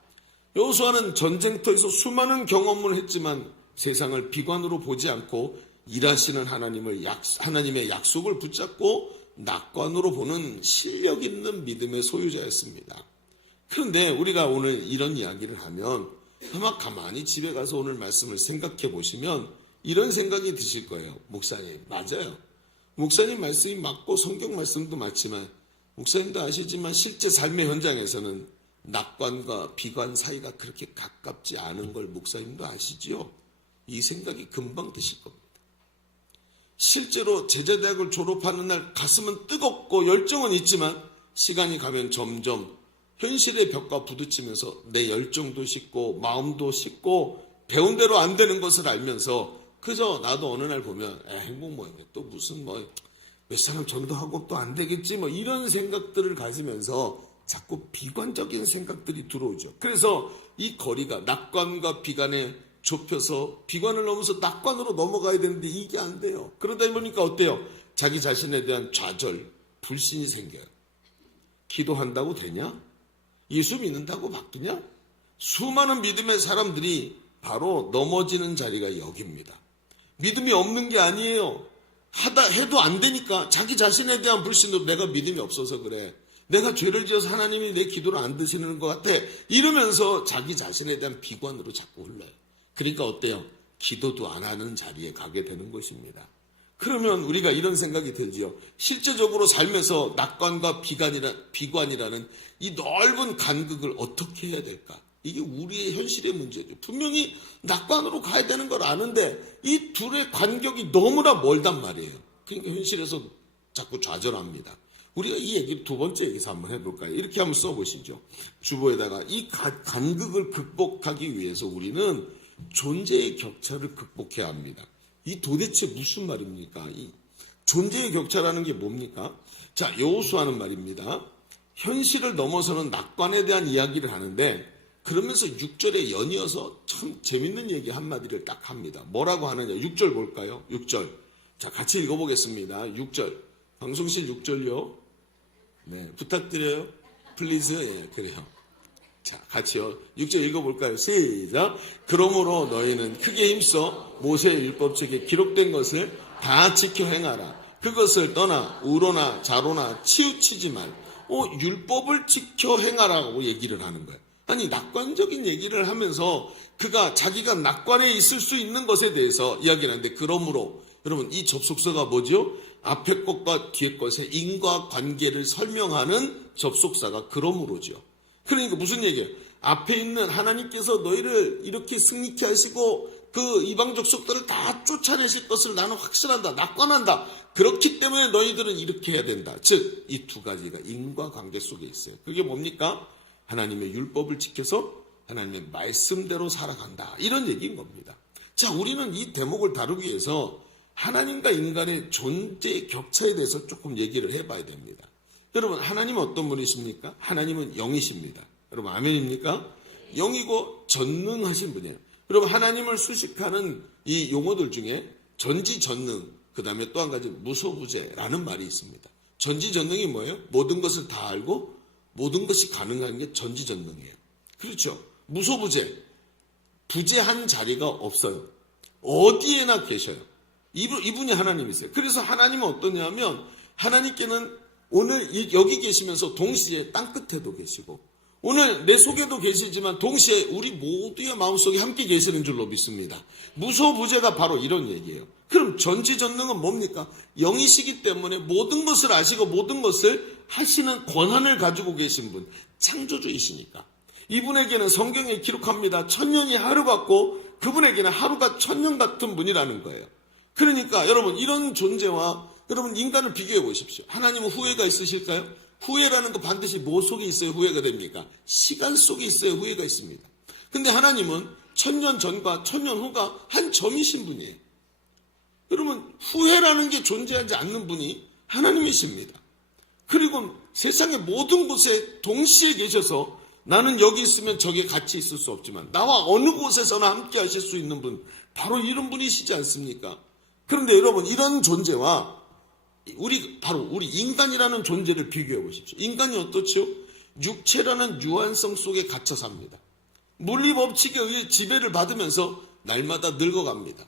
여호수아는 전쟁터에서 수많은 경험을 했지만 세상을 비관으로 보지 않고 일하시는 하나님의 약속을 붙잡고 낙관으로 보는 실력 있는 믿음의 소유자였습니다. 그런데 우리가 오늘 이런 이야기를 하면 아마 가만히 집에 가서 오늘 말씀을 생각해 보시면 이런 생각이 드실 거예요. 목사님, 맞아요. 목사님 말씀이 맞고 성경 말씀도 맞지만 목사님도 아시지만 실제 삶의 현장에서는 낙관과 비관 사이가 그렇게 가깝지 않은 걸 목사님도 아시지요? 이 생각이 금방 드실 겁니다. 실제로 제자대학을 졸업하는 날 가슴은 뜨겁고 열정은 있지만 시간이 가면 점점 현실의 벽과 부딪히면서 내 열정도 식고 마음도 식고 배운 대로 안 되는 것을 알면서 그저 나도 어느 날 보면 행복 모임에 또 무슨 몇 사람 전도하고 또 안 되겠지 이런 생각들을 가지면서 자꾸 비관적인 생각들이 들어오죠. 그래서 이 거리가 낙관과 비관에 좁혀서 비관을 넘어서 낙관으로 넘어가야 되는데 이게 안 돼요. 그러다 보니까 어때요? 자기 자신에 대한 좌절, 불신이 생겨요. 기도한다고 되냐? 예수 믿는다고 바뀌냐? 수많은 믿음의 사람들이 바로 넘어지는 자리가 여기입니다. 믿음이 없는 게 아니에요. 해도 안 되니까 자기 자신에 대한 불신으로 내가 믿음이 없어서 그래. 내가 죄를 지어서 하나님이 내 기도를 안 드시는 것 같아. 이러면서 자기 자신에 대한 비관으로 자꾸 흘러요. 그러니까 어때요? 기도도 안 하는 자리에 가게 되는 것입니다. 그러면 우리가 이런 생각이 들지요. 실제적으로 삶에서 낙관과 비관이라는 이 넓은 간극을 어떻게 해야 될까? 이게 우리의 현실의 문제죠. 분명히 낙관으로 가야 되는 걸 아는데 이 둘의 간격이 너무나 멀단 말이에요. 그러니까 현실에서 자꾸 좌절합니다. 우리가 이 얘기를 두 번째 얘기에서 한번 해볼까요? 이렇게 한번 써보시죠. 주보에다가 이 간극을 극복하기 위해서 우리는 존재의 격차를 극복해야 합니다. 이 도대체 무슨 말입니까? 이 존재의 격차라는 게 뭡니까? 자, 여호수아는 말입니다. 현실을 넘어서는 낙관에 대한 이야기를 하는데 그러면서 6절에 연이어서 참 재밌는 얘기 한마디를 딱 합니다. 뭐라고 하느냐? 6절 볼까요? 6절. 자, 같이 읽어보겠습니다. 6절. 방송실 6절요. 네, 부탁드려요. 플리즈. 예, 그래요. 자, 같이요. 6절 읽어볼까요? 시작. 그러므로 너희는 크게 힘써 모세의 율법책에 기록된 것을 다 지켜 행하라. 그것을 떠나 우로나 자로나 치우치지 말. 율법을 지켜 행하라고 얘기를 하는 거예요. 아니, 낙관적인 얘기를 하면서 그가 자기가 낙관에 있을 수 있는 것에 대해서 이야기를 하는데, 그러므로 여러분 이 접속사가 뭐죠? 앞에 것과 뒤에 것의 인과관계를 설명하는 접속사가 그러므로죠. 그러니까 무슨 얘기예요? 앞에 있는 하나님께서 너희를 이렇게 승리케 하시고 그 이방족 속들을 다 쫓아내실 것을 나는 확신한다. 낙관한다. 그렇기 때문에 너희들은 이렇게 해야 된다. 즉, 이 두 가지가 인과관계 속에 있어요. 그게 뭡니까? 하나님의 율법을 지켜서 하나님의 말씀대로 살아간다. 이런 얘기인 겁니다. 자, 우리는 이 대목을 다루기 위해서 하나님과 인간의 존재 격차에 대해서 조금 얘기를 해봐야 됩니다. 여러분, 하나님은 어떤 분이십니까? 하나님은 영이십니다. 여러분, 아멘입니까? 영이고 전능하신 분이에요. 여러분, 하나님을 수식하는 이 용어들 중에 전지전능, 그 다음에 또 한 가지 무소부재라는 말이 있습니다. 전지전능이 뭐예요? 모든 것을 다 알고 모든 것이 가능한 게 전지전능이에요. 그렇죠? 무소부재, 부재한 자리가 없어요. 어디에나 계셔요. 이분이 하나님이세요. 그래서 하나님은 어떠냐면 하나님께는 오늘 여기 계시면서 동시에 땅끝에도 계시고 오늘 내 속에도 계시지만 동시에 우리 모두의 마음속에 함께 계시는 줄로 믿습니다. 무소부재가 바로 이런 얘기예요. 그럼 전지전능은 뭡니까? 영이시기 때문에 모든 것을 아시고 모든 것을 하시는 권한을 가지고 계신 분, 창조주이시니까. 이분에게는 성경에 기록합니다. 1000년이 하루 같고 그분에게는 하루가 1000년 같은 분이라는 거예요. 그러니까 여러분, 이런 존재와 여러분 인간을 비교해 보십시오. 하나님은 후회가 있으실까요? 후회라는 거 반드시 뭐 속에 있어야 후회가 됩니까? 시간 속에 있어야 후회가 있습니다. 근데 하나님은 1000년 전과 1000년 후가 한 점이신 분이에요. 여러분, 후회라는 게 존재하지 않는 분이 하나님이십니다. 그리고 세상의 모든 곳에 동시에 계셔서 나는 여기 있으면 저기 같이 있을 수 없지만 나와 어느 곳에서나 함께 하실 수 있는 분, 바로 이런 분이시지 않습니까? 그런데 여러분, 이런 존재와 우리 인간이라는 존재를 비교해 보십시오. 인간이 어떻죠? 육체라는 유한성 속에 갇혀 삽니다. 물리 법칙에 의해 지배를 받으면서 날마다 늙어갑니다.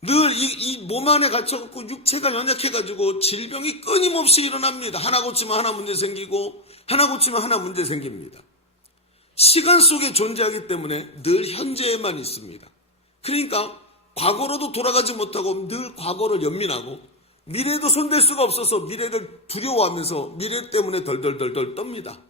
늘 이 몸 안에 갇혀갖고 육체가 연약해가지고 질병이 끊임없이 일어납니다. 하나 고치면 하나 문제 생기고 하나 고치면 하나 문제 생깁니다. 시간 속에 존재하기 때문에 늘 현재에만 있습니다. 그러니까 과거로도 돌아가지 못하고 늘 과거를 연민하고 미래도 손댈 수가 없어서 미래를 두려워하면서 미래 때문에 덜덜덜덜 떱니다.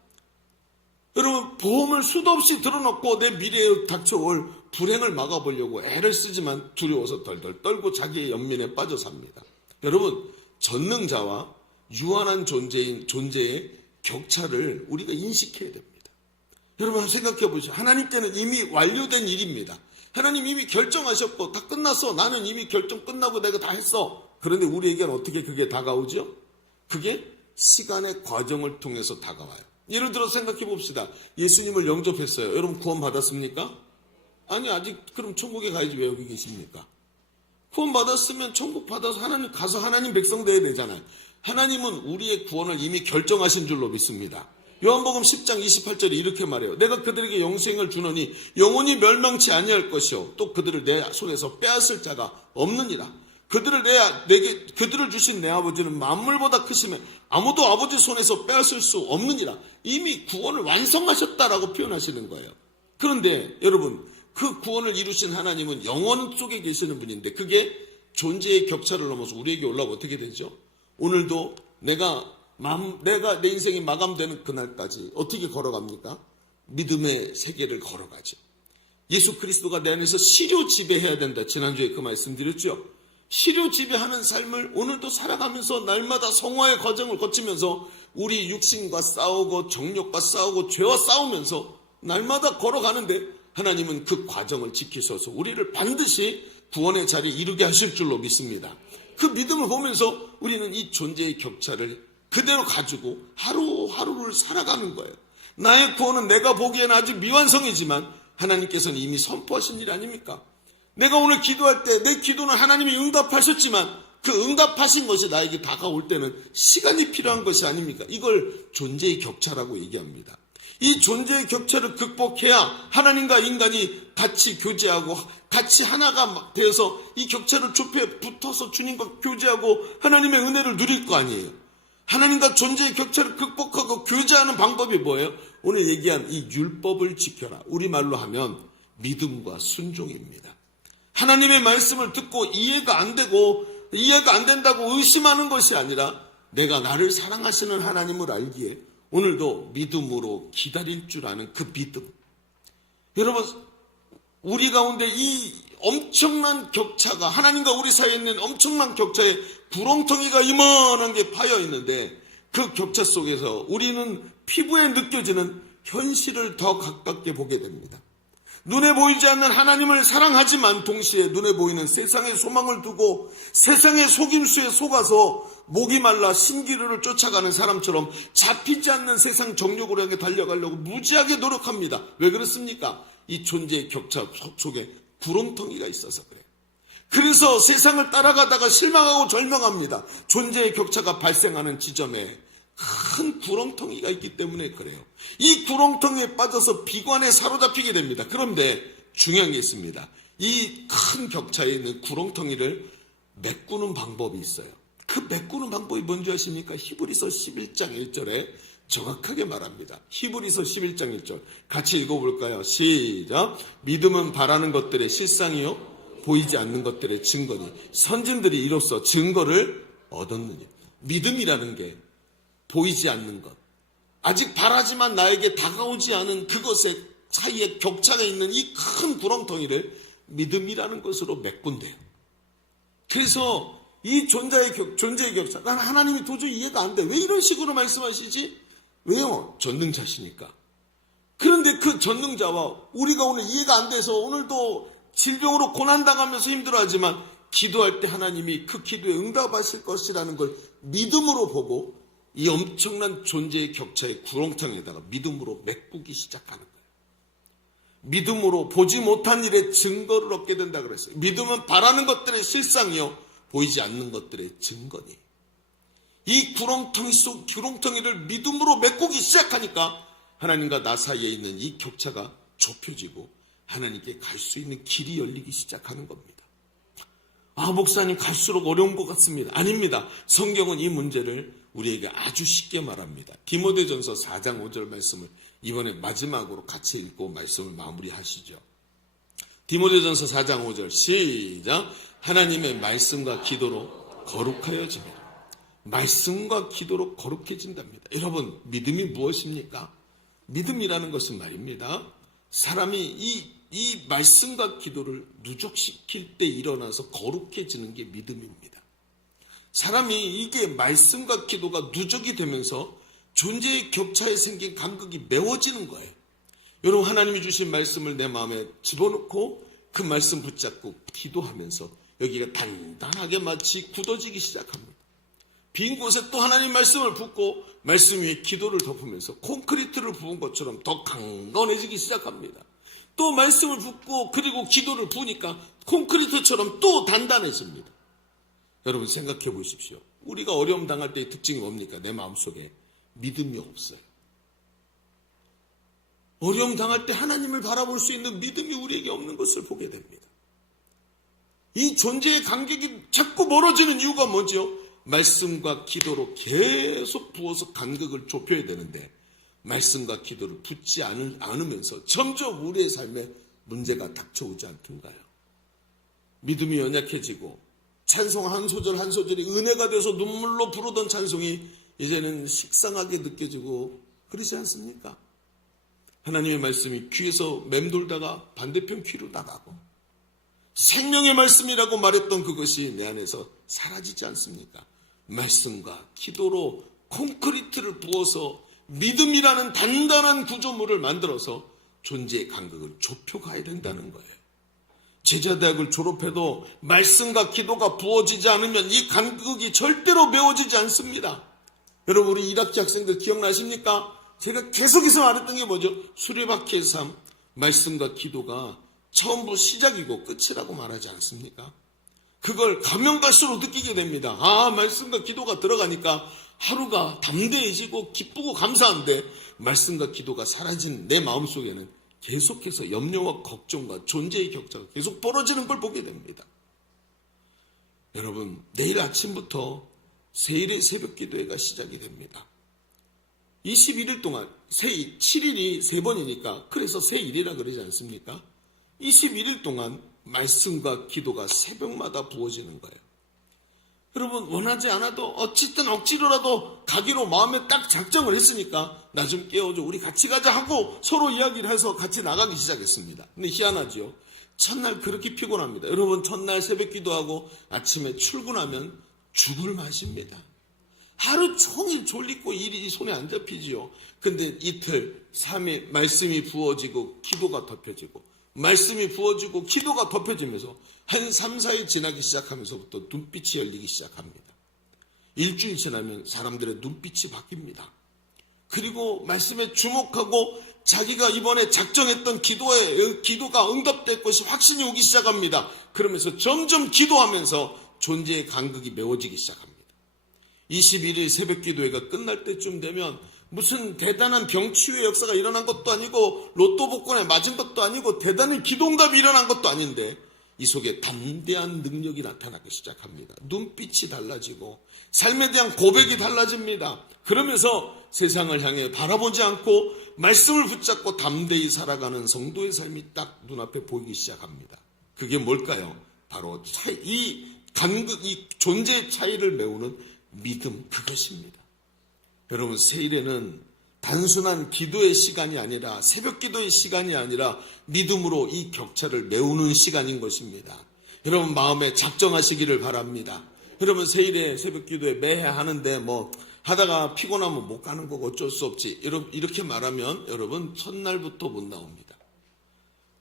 여러분, 보험을 수도 없이 들어놓고 내 미래에 닥쳐올 불행을 막아보려고 애를 쓰지만 두려워서 덜덜 떨고 자기의 연민에 빠져 삽니다. 여러분, 전능자와 유한한 존재의 격차를 우리가 인식해야 됩니다. 여러분, 생각해 보시죠. 하나님께는 이미 완료된 일입니다. 하나님 이미 결정하셨고 다 끝났어. 나는 이미 결정 끝나고 내가 다 했어. 그런데 우리에게는 어떻게 그게 다가오죠? 그게 시간의 과정을 통해서 다가와요. 예를 들어 생각해 봅시다. 예수님을 영접했어요. 여러분, 구원 받았습니까? 아니, 아직. 그럼 천국에 가야지 왜 여기 계십니까? 구원 받았으면 천국 받아서 하나님 가서 하나님 백성 돼야 되잖아요. 하나님은 우리의 구원을 이미 결정하신 줄로 믿습니다. 요한복음 10장 28절에 이렇게 말해요. 내가 그들에게 영생을 주노니 영원히 멸망치 아니할 것이요 또 그들을 내 손에서 빼앗을 자가 없느니라. 그들을 주신 내 아버지는 만물보다 크시며 아무도 아버지 손에서 빼앗을 수 없느니라. 이미 구원을 완성하셨다라고 표현하시는 거예요. 그런데 여러분, 그 구원을 이루신 하나님은 영원 속에 계시는 분인데 그게 존재의 격차를 넘어서 우리에게 올라오면 어떻게 되죠? 오늘도 내가 내 인생이 마감되는 그날까지 어떻게 걸어갑니까? 믿음의 세계를 걸어가죠. 예수 그리스도가 내 안에서 시료 지배해야 된다. 지난주에 그 말씀 드렸죠. 시료 지배하는 삶을 오늘도 살아가면서 날마다 성화의 과정을 거치면서 우리 육신과 싸우고 정욕과 싸우고 죄와 싸우면서 날마다 걸어가는데 하나님은 그 과정을 지키셔서 우리를 반드시 구원의 자리에 이르게 하실 줄로 믿습니다. 그 믿음을 보면서 우리는 이 존재의 격차를 그대로 가지고 하루하루를 살아가는 거예요. 나의 구원은 내가 보기에는 아직 미완성이지만 하나님께서는 이미 선포하신 일 아닙니까? 내가 오늘 기도할 때 내 기도는 하나님이 응답하셨지만 그 응답하신 것이 나에게 다가올 때는 시간이 필요한 것이 아닙니까? 이걸 존재의 격차라고 얘기합니다. 이 존재의 격차를 극복해야 하나님과 인간이 같이 교제하고 같이 하나가 되어서 이 격차를 좁혀 붙어서 주님과 교제하고 하나님의 은혜를 누릴 거 아니에요. 하나님과 존재의 격차를 극복하고 교제하는 방법이 뭐예요? 오늘 얘기한 이 율법을 지켜라. 우리말로 하면 믿음과 순종입니다. 하나님의 말씀을 듣고 이해가 안 된다고 의심하는 것이 아니라 내가 나를 사랑하시는 하나님을 알기에 오늘도 믿음으로 기다릴 줄 아는 그 믿음. 여러분, 우리 가운데 이 엄청난 격차가, 하나님과 우리 사이에 있는 엄청난 격차에 구렁텅이가 이만한 게 파여 있는데 그 격차 속에서 우리는 피부에 느껴지는 현실을 더 가깝게 보게 됩니다. 눈에 보이지 않는 하나님을 사랑하지만 동시에 눈에 보이는 세상의 소망을 두고 세상의 속임수에 속아서 목이 말라 신기루를 쫓아가는 사람처럼 잡히지 않는 세상 정욕으로 향해 달려가려고 무지하게 노력합니다. 왜 그렇습니까? 이 존재의 격차 속에 구렁텅이가 있어서 그래요. 그래서 세상을 따라가다가 실망하고 절망합니다. 존재의 격차가 발생하는 지점에 큰 구렁텅이가 있기 때문에 그래요. 이 구렁텅이에 빠져서 비관에 사로잡히게 됩니다. 그런데 중요한 게 있습니다. 이 큰 격차에 있는 구렁텅이를 메꾸는 방법이 있어요. 그 메꾸는 방법이 뭔지 아십니까? 히브리서 11장 1절에 정확하게 말합니다. 히브리서 11장 1절 같이 읽어볼까요? 시작. 믿음은 바라는 것들의 실상이요 보이지 않는 것들의 증거니 선진들이 이로써 증거를 얻었느니. 믿음이라는 게 보이지 않는 것, 아직 바라지만 나에게 다가오지 않은 그것의 사이에 격차가 있는 이 큰 구렁텅이를 믿음이라는 것으로 메꾼대요. 그래서 이 존재의 격차, 난 하나님이 도저히 이해가 안 돼. 왜 이런 식으로 말씀하시지? 왜요? 전능자시니까. 그런데 그 전능자와 우리가 오늘 이해가 안 돼서 오늘도 질병으로 고난당하면서 힘들어하지만 기도할 때 하나님이 그 기도에 응답하실 것이라는 걸 믿음으로 보고 이 엄청난 존재의 격차의 구렁텅에다가 믿음으로 메꾸기 시작하는 거예요. 믿음으로 보지 못한 일의 증거를 얻게 된다 그랬어요. 믿음은 바라는 것들의 실상이요 보이지 않는 것들의 증거니. 이 구렁텅이를 믿음으로 메꾸기 시작하니까 하나님과 나 사이에 있는 이 격차가 좁혀지고 하나님께 갈 수 있는 길이 열리기 시작하는 겁니다. 아, 목사님 갈수록 어려운 것 같습니다. 아닙니다. 성경은 이 문제를 우리에게 아주 쉽게 말합니다. 디모데전서 4장 5절 말씀을 이번에 마지막으로 같이 읽고 말씀을 마무리하시죠. 디모데전서 4장 5절 시작. 하나님의 말씀과 기도로 거룩하여지며 말씀과 기도로 거룩해진답니다. 여러분, 믿음이 무엇입니까? 믿음이라는 것은 말입니다. 사람이 이 말씀과 기도를 누적시킬 때 일어나서 거룩해지는 게 믿음입니다. 사람이 이게 말씀과 기도가 누적이 되면서 존재의 격차에 생긴 간극이 메워지는 거예요. 여러분, 하나님이 주신 말씀을 내 마음에 집어넣고 그 말씀 붙잡고 기도하면서 여기가 단단하게 마치 굳어지기 시작합니다. 빈 곳에 또 하나님 말씀을 붓고 말씀 위에 기도를 덮으면서 콘크리트를 부은 것처럼 더 강건해지기 시작합니다. 또 말씀을 붓고 그리고 기도를 부으니까 콘크리트처럼 또 단단해집니다. 여러분, 생각해 보십시오. 우리가 어려움 당할 때의 특징이 뭡니까? 내 마음속에 믿음이 없어요. 어려움 당할 때 하나님을 바라볼 수 있는 믿음이 우리에게 없는 것을 보게 됩니다. 이 존재의 간격이 자꾸 멀어지는 이유가 뭐죠? 말씀과 기도로 계속 부어서 간격을 좁혀야 되는데 말씀과 기도를 붙지 않으면서 점점 우리의 삶에 문제가 닥쳐오지 않던가요? 믿음이 연약해지고 찬송 한 소절 한 소절이 은혜가 돼서 눈물로 부르던 찬송이 이제는 식상하게 느껴지고 그러지 않습니까? 하나님의 말씀이 귀에서 맴돌다가 반대편 귀로 나가고 생명의 말씀이라고 말했던 그것이 내 안에서 사라지지 않습니까? 말씀과 기도로 콘크리트를 부어서 믿음이라는 단단한 구조물을 만들어서 존재의 간격을 좁혀가야 된다는 거예요. 제자대학을 졸업해도 말씀과 기도가 부어지지 않으면 이 간격이 절대로 메워지지 않습니다. 여러분 우리 1학기 학생들 기억나십니까? 제가 계속해서 말했던 게 뭐죠? 수레바퀴의 삶, 말씀과 기도가 처음부터 시작이고 끝이라고 말하지 않습니까? 그걸 가면 갈수록 느끼게 됩니다. 아, 말씀과 기도가 들어가니까 하루가 담대해지고 기쁘고 감사한데 말씀과 기도가 사라진 내 마음속에는 계속해서 염려와 걱정과 존재의 격차가 계속 벌어지는 걸 보게 됩니다. 여러분, 내일 아침부터 세일의 새벽 기도회가 시작이 됩니다. 21일 동안 7일이 3번이니까 그래서 세일이라 그러지 않습니까? 21일 동안 말씀과 기도가 새벽마다 부어지는 거예요. 여러분 원하지 않아도 어쨌든 억지로라도 가기로 마음에 딱 작정을 했으니까 나 좀 깨워줘 우리 같이 가자 하고 서로 이야기를 해서 같이 나가기 시작했습니다. 근데 희한하죠. 첫날 그렇게 피곤합니다. 여러분 첫날 새벽 기도하고 아침에 출근하면 죽을 맛입니다. 하루 종일 졸리고 일이 손에 안 잡히지요. 근데 이틀 3일 말씀이 부어지고 기도가 덮여지고 말씀이 부어지고 기도가 덮여지면서 한 3, 4일 지나기 시작하면서부터 눈빛이 열리기 시작합니다. 일주일 지나면 사람들의 눈빛이 바뀝니다. 그리고 말씀에 주목하고 자기가 이번에 작정했던 기도가 응답될 것이 확신이 오기 시작합니다. 그러면서 점점 기도하면서 존재의 간격이 메워지기 시작합니다. 21일 새벽 기도회가 끝날 때쯤 되면 무슨 대단한 병치유의 역사가 일어난 것도 아니고 로또 복권에 맞은 것도 아니고 대단한 기도응답이 일어난 것도 아닌데 이 속에 담대한 능력이 나타나기 시작합니다. 눈빛이 달라지고 삶에 대한 고백이 달라집니다. 그러면서 세상을 향해 바라보지 않고 말씀을 붙잡고 담대히 살아가는 성도의 삶이 딱 눈앞에 보이기 시작합니다. 그게 뭘까요? 바로 이 존재의 차이를 메우는 믿음, 그것입니다. 여러분 세일에는 단순한 기도의 시간이 아니라 새벽 기도의 시간이 아니라 믿음으로 이 격차를 메우는 시간인 것입니다. 여러분 마음에 작정하시기를 바랍니다. 여러분 세일에 새벽 기도에 매해 하는데 하다가 피곤하면 못 가는 거고 어쩔 수 없지 이렇게 말하면 여러분 첫날부터 못 나옵니다.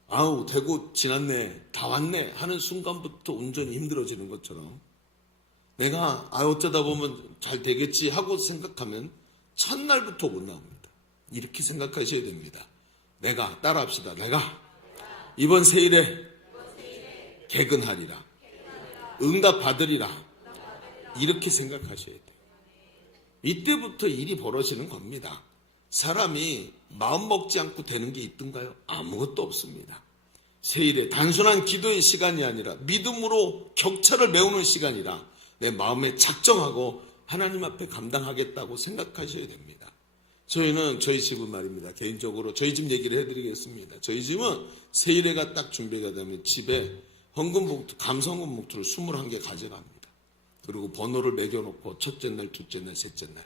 아우 대구 지났네 다 왔네 하는 순간부터 운전이 힘들어지는 것처럼 내가 어쩌다 보면 잘 되겠지 하고 생각하면 첫날부터 못 나옵니다. 이렇게 생각하셔야 됩니다. 따라합시다. 내가 이번 세일에 개근하리라. 응답 받으리라. 이렇게 생각하셔야 돼요. 이때부터 일이 벌어지는 겁니다. 사람이 마음 먹지 않고 되는 게 있던가요? 아무것도 없습니다. 세일에 단순한 기도의 시간이 아니라 믿음으로 격차를 메우는 시간이라 내 마음에 작정하고 하나님 앞에 감당하겠다고 생각하셔야 됩니다. 저희 집은 말입니다. 개인적으로 저희 집 얘기를 해드리겠습니다. 저희 집은 세일회가 딱 준비가 되면 집에 감성금 봉투를 21개 가져갑니다. 그리고 번호를 매겨놓고 첫째 날, 둘째 날, 셋째 날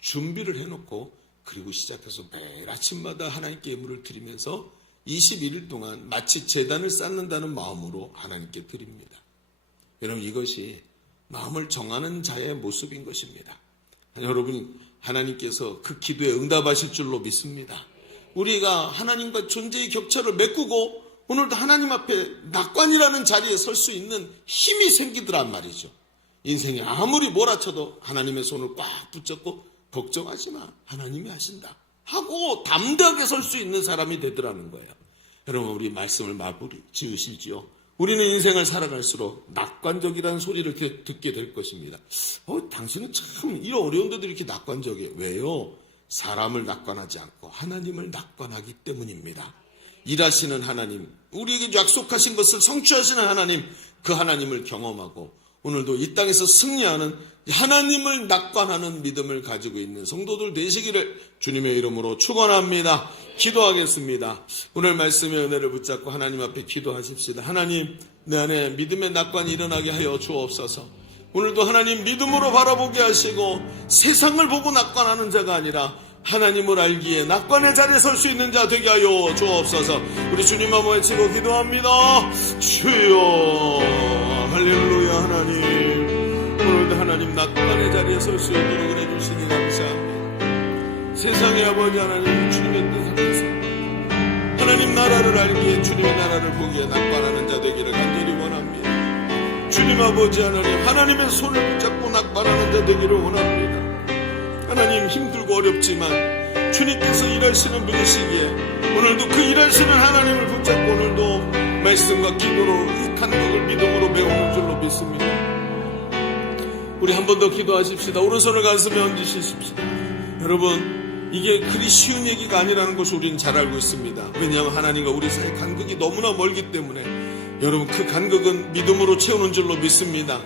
준비를 해놓고 그리고 시작해서 매일 아침마다 하나님께 예물을 드리면서 21일 동안 마치 제단을 쌓는다는 마음으로 하나님께 드립니다. 여러분 이것이 마음을 정하는 자의 모습인 것입니다. 여러분 하나님께서 그 기도에 응답하실 줄로 믿습니다. 우리가 하나님과 존재의 격차를 메꾸고 오늘도 하나님 앞에 낙관이라는 자리에 설 수 있는 힘이 생기더란 말이죠. 인생이 아무리 몰아쳐도 하나님의 손을 꽉 붙잡고 걱정하지 마 하나님이 하신다 하고 담대하게 설 수 있는 사람이 되더라는 거예요. 여러분 우리 말씀을 마무리 지으시지요. 우리는 인생을 살아갈수록 낙관적이라는 소리를 듣게 될 것입니다. 당신은 참 이런 어려운 데도 이렇게 낙관적이에요. 왜요? 사람을 낙관하지 않고 하나님을 낙관하기 때문입니다. 일하시는 하나님, 우리에게 약속하신 것을 성취하시는 하나님, 그 하나님을 경험하고 오늘도 이 땅에서 승리하는 하나님을 낙관하는 믿음을 가지고 있는 성도들 되시기를 주님의 이름으로 축원합니다. 기도하겠습니다. 오늘 말씀의 은혜를 붙잡고 하나님 앞에 기도하십시다. 하나님, 내 안에 믿음의 낙관이 일어나게 하여 주옵소서. 오늘도 하나님 믿음으로 바라보게 하시고 세상을 보고 낙관하는 자가 아니라 하나님을 알기에 낙관의 자리에 설 수 있는 자 되게 하여 주옵소서. 우리 주님 한번 외치고 기도합니다. 주여, 할렐루야. 하나님, 오늘도 하나님 낙관의 자리에 설 수 있도록 은혜 주시니 감사합니다. 세상의 아버지 하나님, 주님의 뜻 앞에서 하나님 나라를 알기에, 주님의 나라를 보기에 낙관하는 자 되기를 간절히 원합니다. 주님 아버지 하나님, 하나님의 손을 붙잡고 낙관하는 자 되기를 원합니다. 하나님, 힘들고 어렵지만 주님께서 일하시는 분이시기에 오늘도 그 일하시는 하나님을 붙잡고 오늘도 말씀과 기도로 이 간격을 믿음으로 배우는 줄로 믿습니다. 우리 한 번 더 기도하십시다. 오른손을 가슴에 얹으십시다. 여러분, 이게 그리 쉬운 얘기가 아니라는 것을 우리는 잘 알고 있습니다. 왜냐하면 하나님과 우리 사이 간격이 너무나 멀기 때문에 여러분, 그 간격은 믿음으로 채우는 줄로 믿습니다.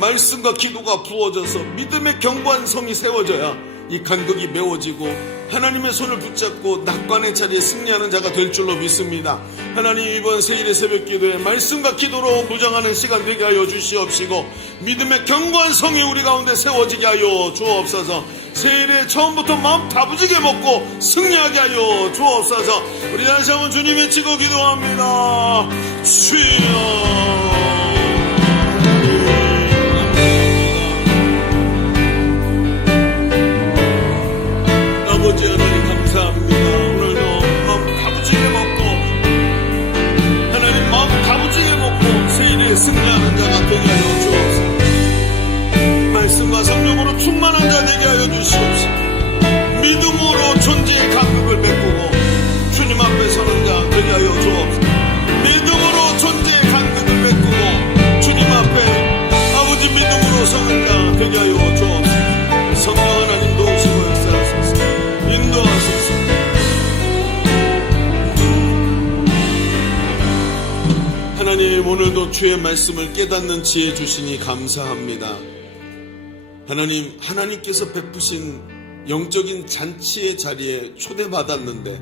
말씀과 기도가 부어져서 믿음의 견고한 성이 세워져야 이 간격이 메워지고 하나님의 손을 붙잡고 낙관의 자리에 승리하는 자가 될 줄로 믿습니다. 하나님, 이번 세일의 새벽 기도에 말씀과 기도로 무장하는 시간 되게 하여 주시옵시고 믿음의 견고한 성이 우리 가운데 세워지게 하여 주옵소서. 세일에 처음부터 마음 다부지게 먹고 승리하게 하여 주옵소서. 우리 다시 한번 주님 외치고 기도합니다. 주여, 아버지 하나님 감사합니다. 오늘도 마음 다부지게 먹고 하나님 마음 다부지게 먹고 세일에 승리하는 자가 되게 하여 주옵소서. 말씀과 성령으로 충만한 자 되게 하여 주시옵소서. 믿음으로 존재의 간격을 메꾸고 주님 앞에 서는 자 되게 하여 주옵소서. 믿음으로 존재의 간격을 메꾸고 주님 앞에 아버지 믿음으로 서는 자 되게 하여 주옵소서. 성령 하나님 도우시고 역사하소서. 인도하소서. 하나님, 오늘도 주의 말씀을 깨닫는 지혜 주시니 감사합니다. 하나님, 하나님께서 베푸신 영적인 잔치의 자리에 초대받았는데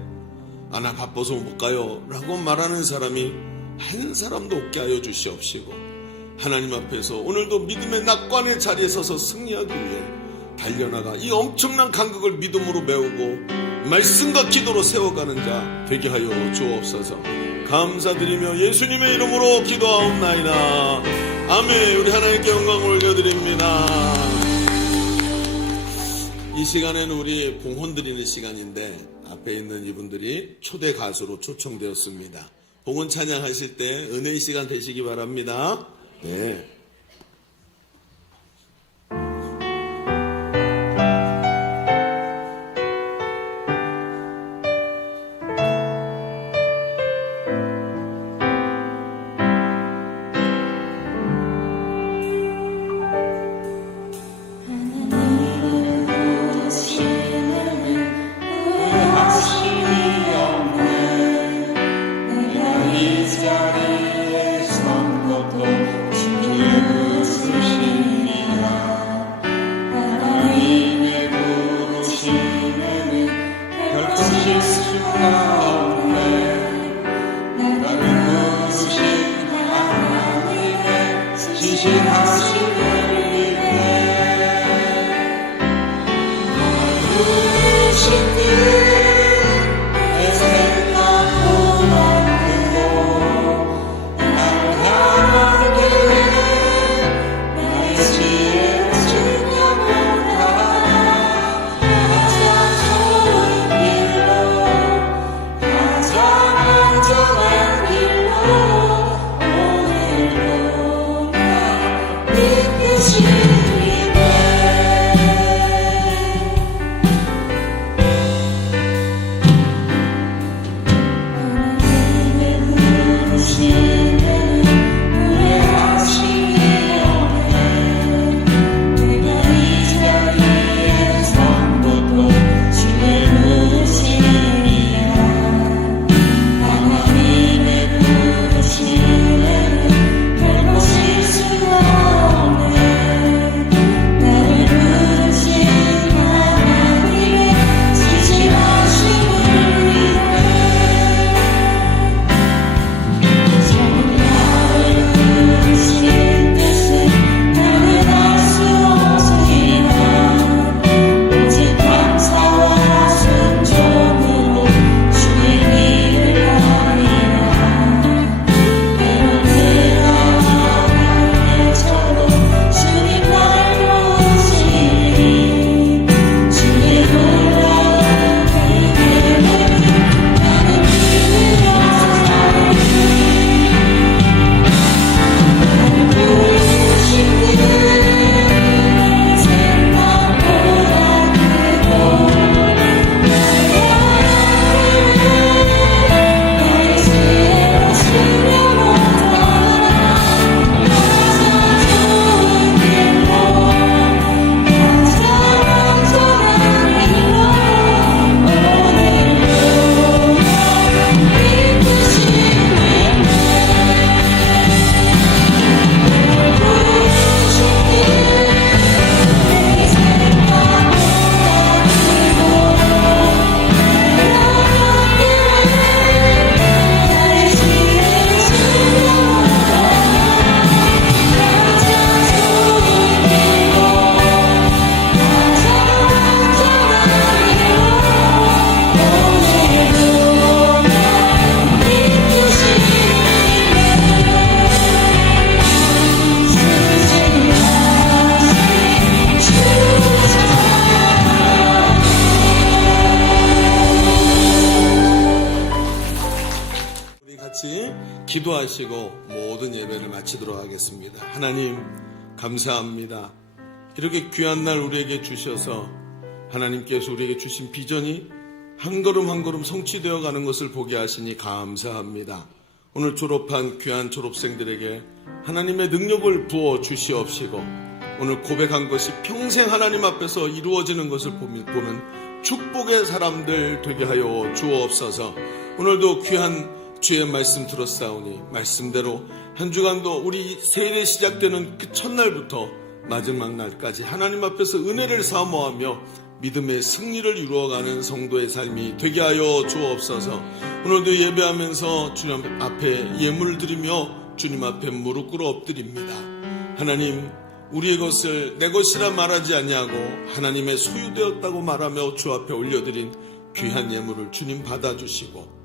나 바빠서 못 가요 라고 말하는 사람이 한 사람도 없게 하여 주시옵시고 하나님 앞에서 오늘도 믿음의 낙관의 자리에 서서 승리하기 위해 달려나가 이 엄청난 간격을 믿음으로 메우고 말씀과 기도로 세워가는 자 되게 하여 주옵소서. 감사드리며 예수님의 이름으로 기도하옵나이다. 아멘. 우리 하나님께 영광을 올려드립니다. 이 시간에는 우리 봉헌 드리는 시간인데 앞에 있는 이분들이 초대 가수로 초청되었습니다. 봉헌 찬양하실 때 은혜의 시간 되시기 바랍니다. 네. 네. 기도하시고 모든 예배를 마치도록 하겠습니다. 하나님 감사합니다. 이렇게 귀한 날 우리에게 주셔서 하나님께서 우리에게 주신 비전이 한 걸음 한 걸음 성취되어 가는 것을 보게 하시니 감사합니다. 오늘 졸업한 귀한 졸업생들에게 하나님의 능력을 부어 주시옵시고 오늘 고백한 것이 평생 하나님 앞에서 이루어지는 것을 보는 축복의 사람들 되게 하여 주옵소서. 오늘도 귀한 주의 말씀 들었사오니 말씀대로 한 주간도 우리 새해에 시작되는 그 첫날부터 마지막 날까지 하나님 앞에서 은혜를 사모하며 믿음의 승리를 이루어가는 성도의 삶이 되게 하여 주옵소서. 오늘도 예배하면서 주님 앞에 예물을 드리며 주님 앞에 무릎 꿇어 엎드립니다. 하나님 우리의 것을 내 것이라 말하지 아니하고 하나님의 소유되었다고 말하며 주 앞에 올려드린 귀한 예물을 주님 받아주시고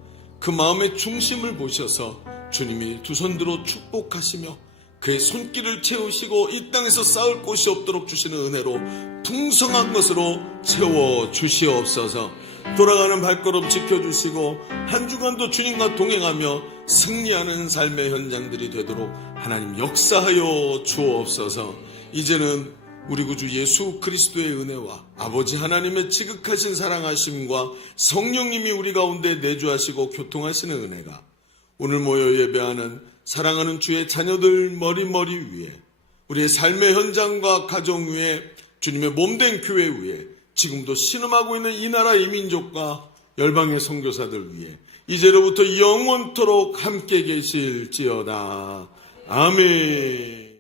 그 마음의 중심을 보셔서 주님이 두 손 들어 축복하시며 그의 손길을 채우시고 이 땅에서 쌓을 곳이 없도록 주시는 은혜로 풍성한 것으로 채워 주시옵소서. 돌아가는 발걸음 지켜주시고 한 주간도 주님과 동행하며 승리하는 삶의 현장들이 되도록 하나님 역사하여 주옵소서. 이제는 우리 구주 예수 그리스도의 은혜와 아버지 하나님의 지극하신 사랑하심과 성령님이 우리 가운데 내주하시고 교통하시는 은혜가 오늘 모여 예배하는 사랑하는 주의 자녀들 머리 위에 우리의 삶의 현장과 가정 위에 주님의 몸된 교회 위에 지금도 신음하고 있는 이 나라 이 민족과 열방의 선교사들 위에 이제로부터 영원토록 함께 계실지어다. 아멘.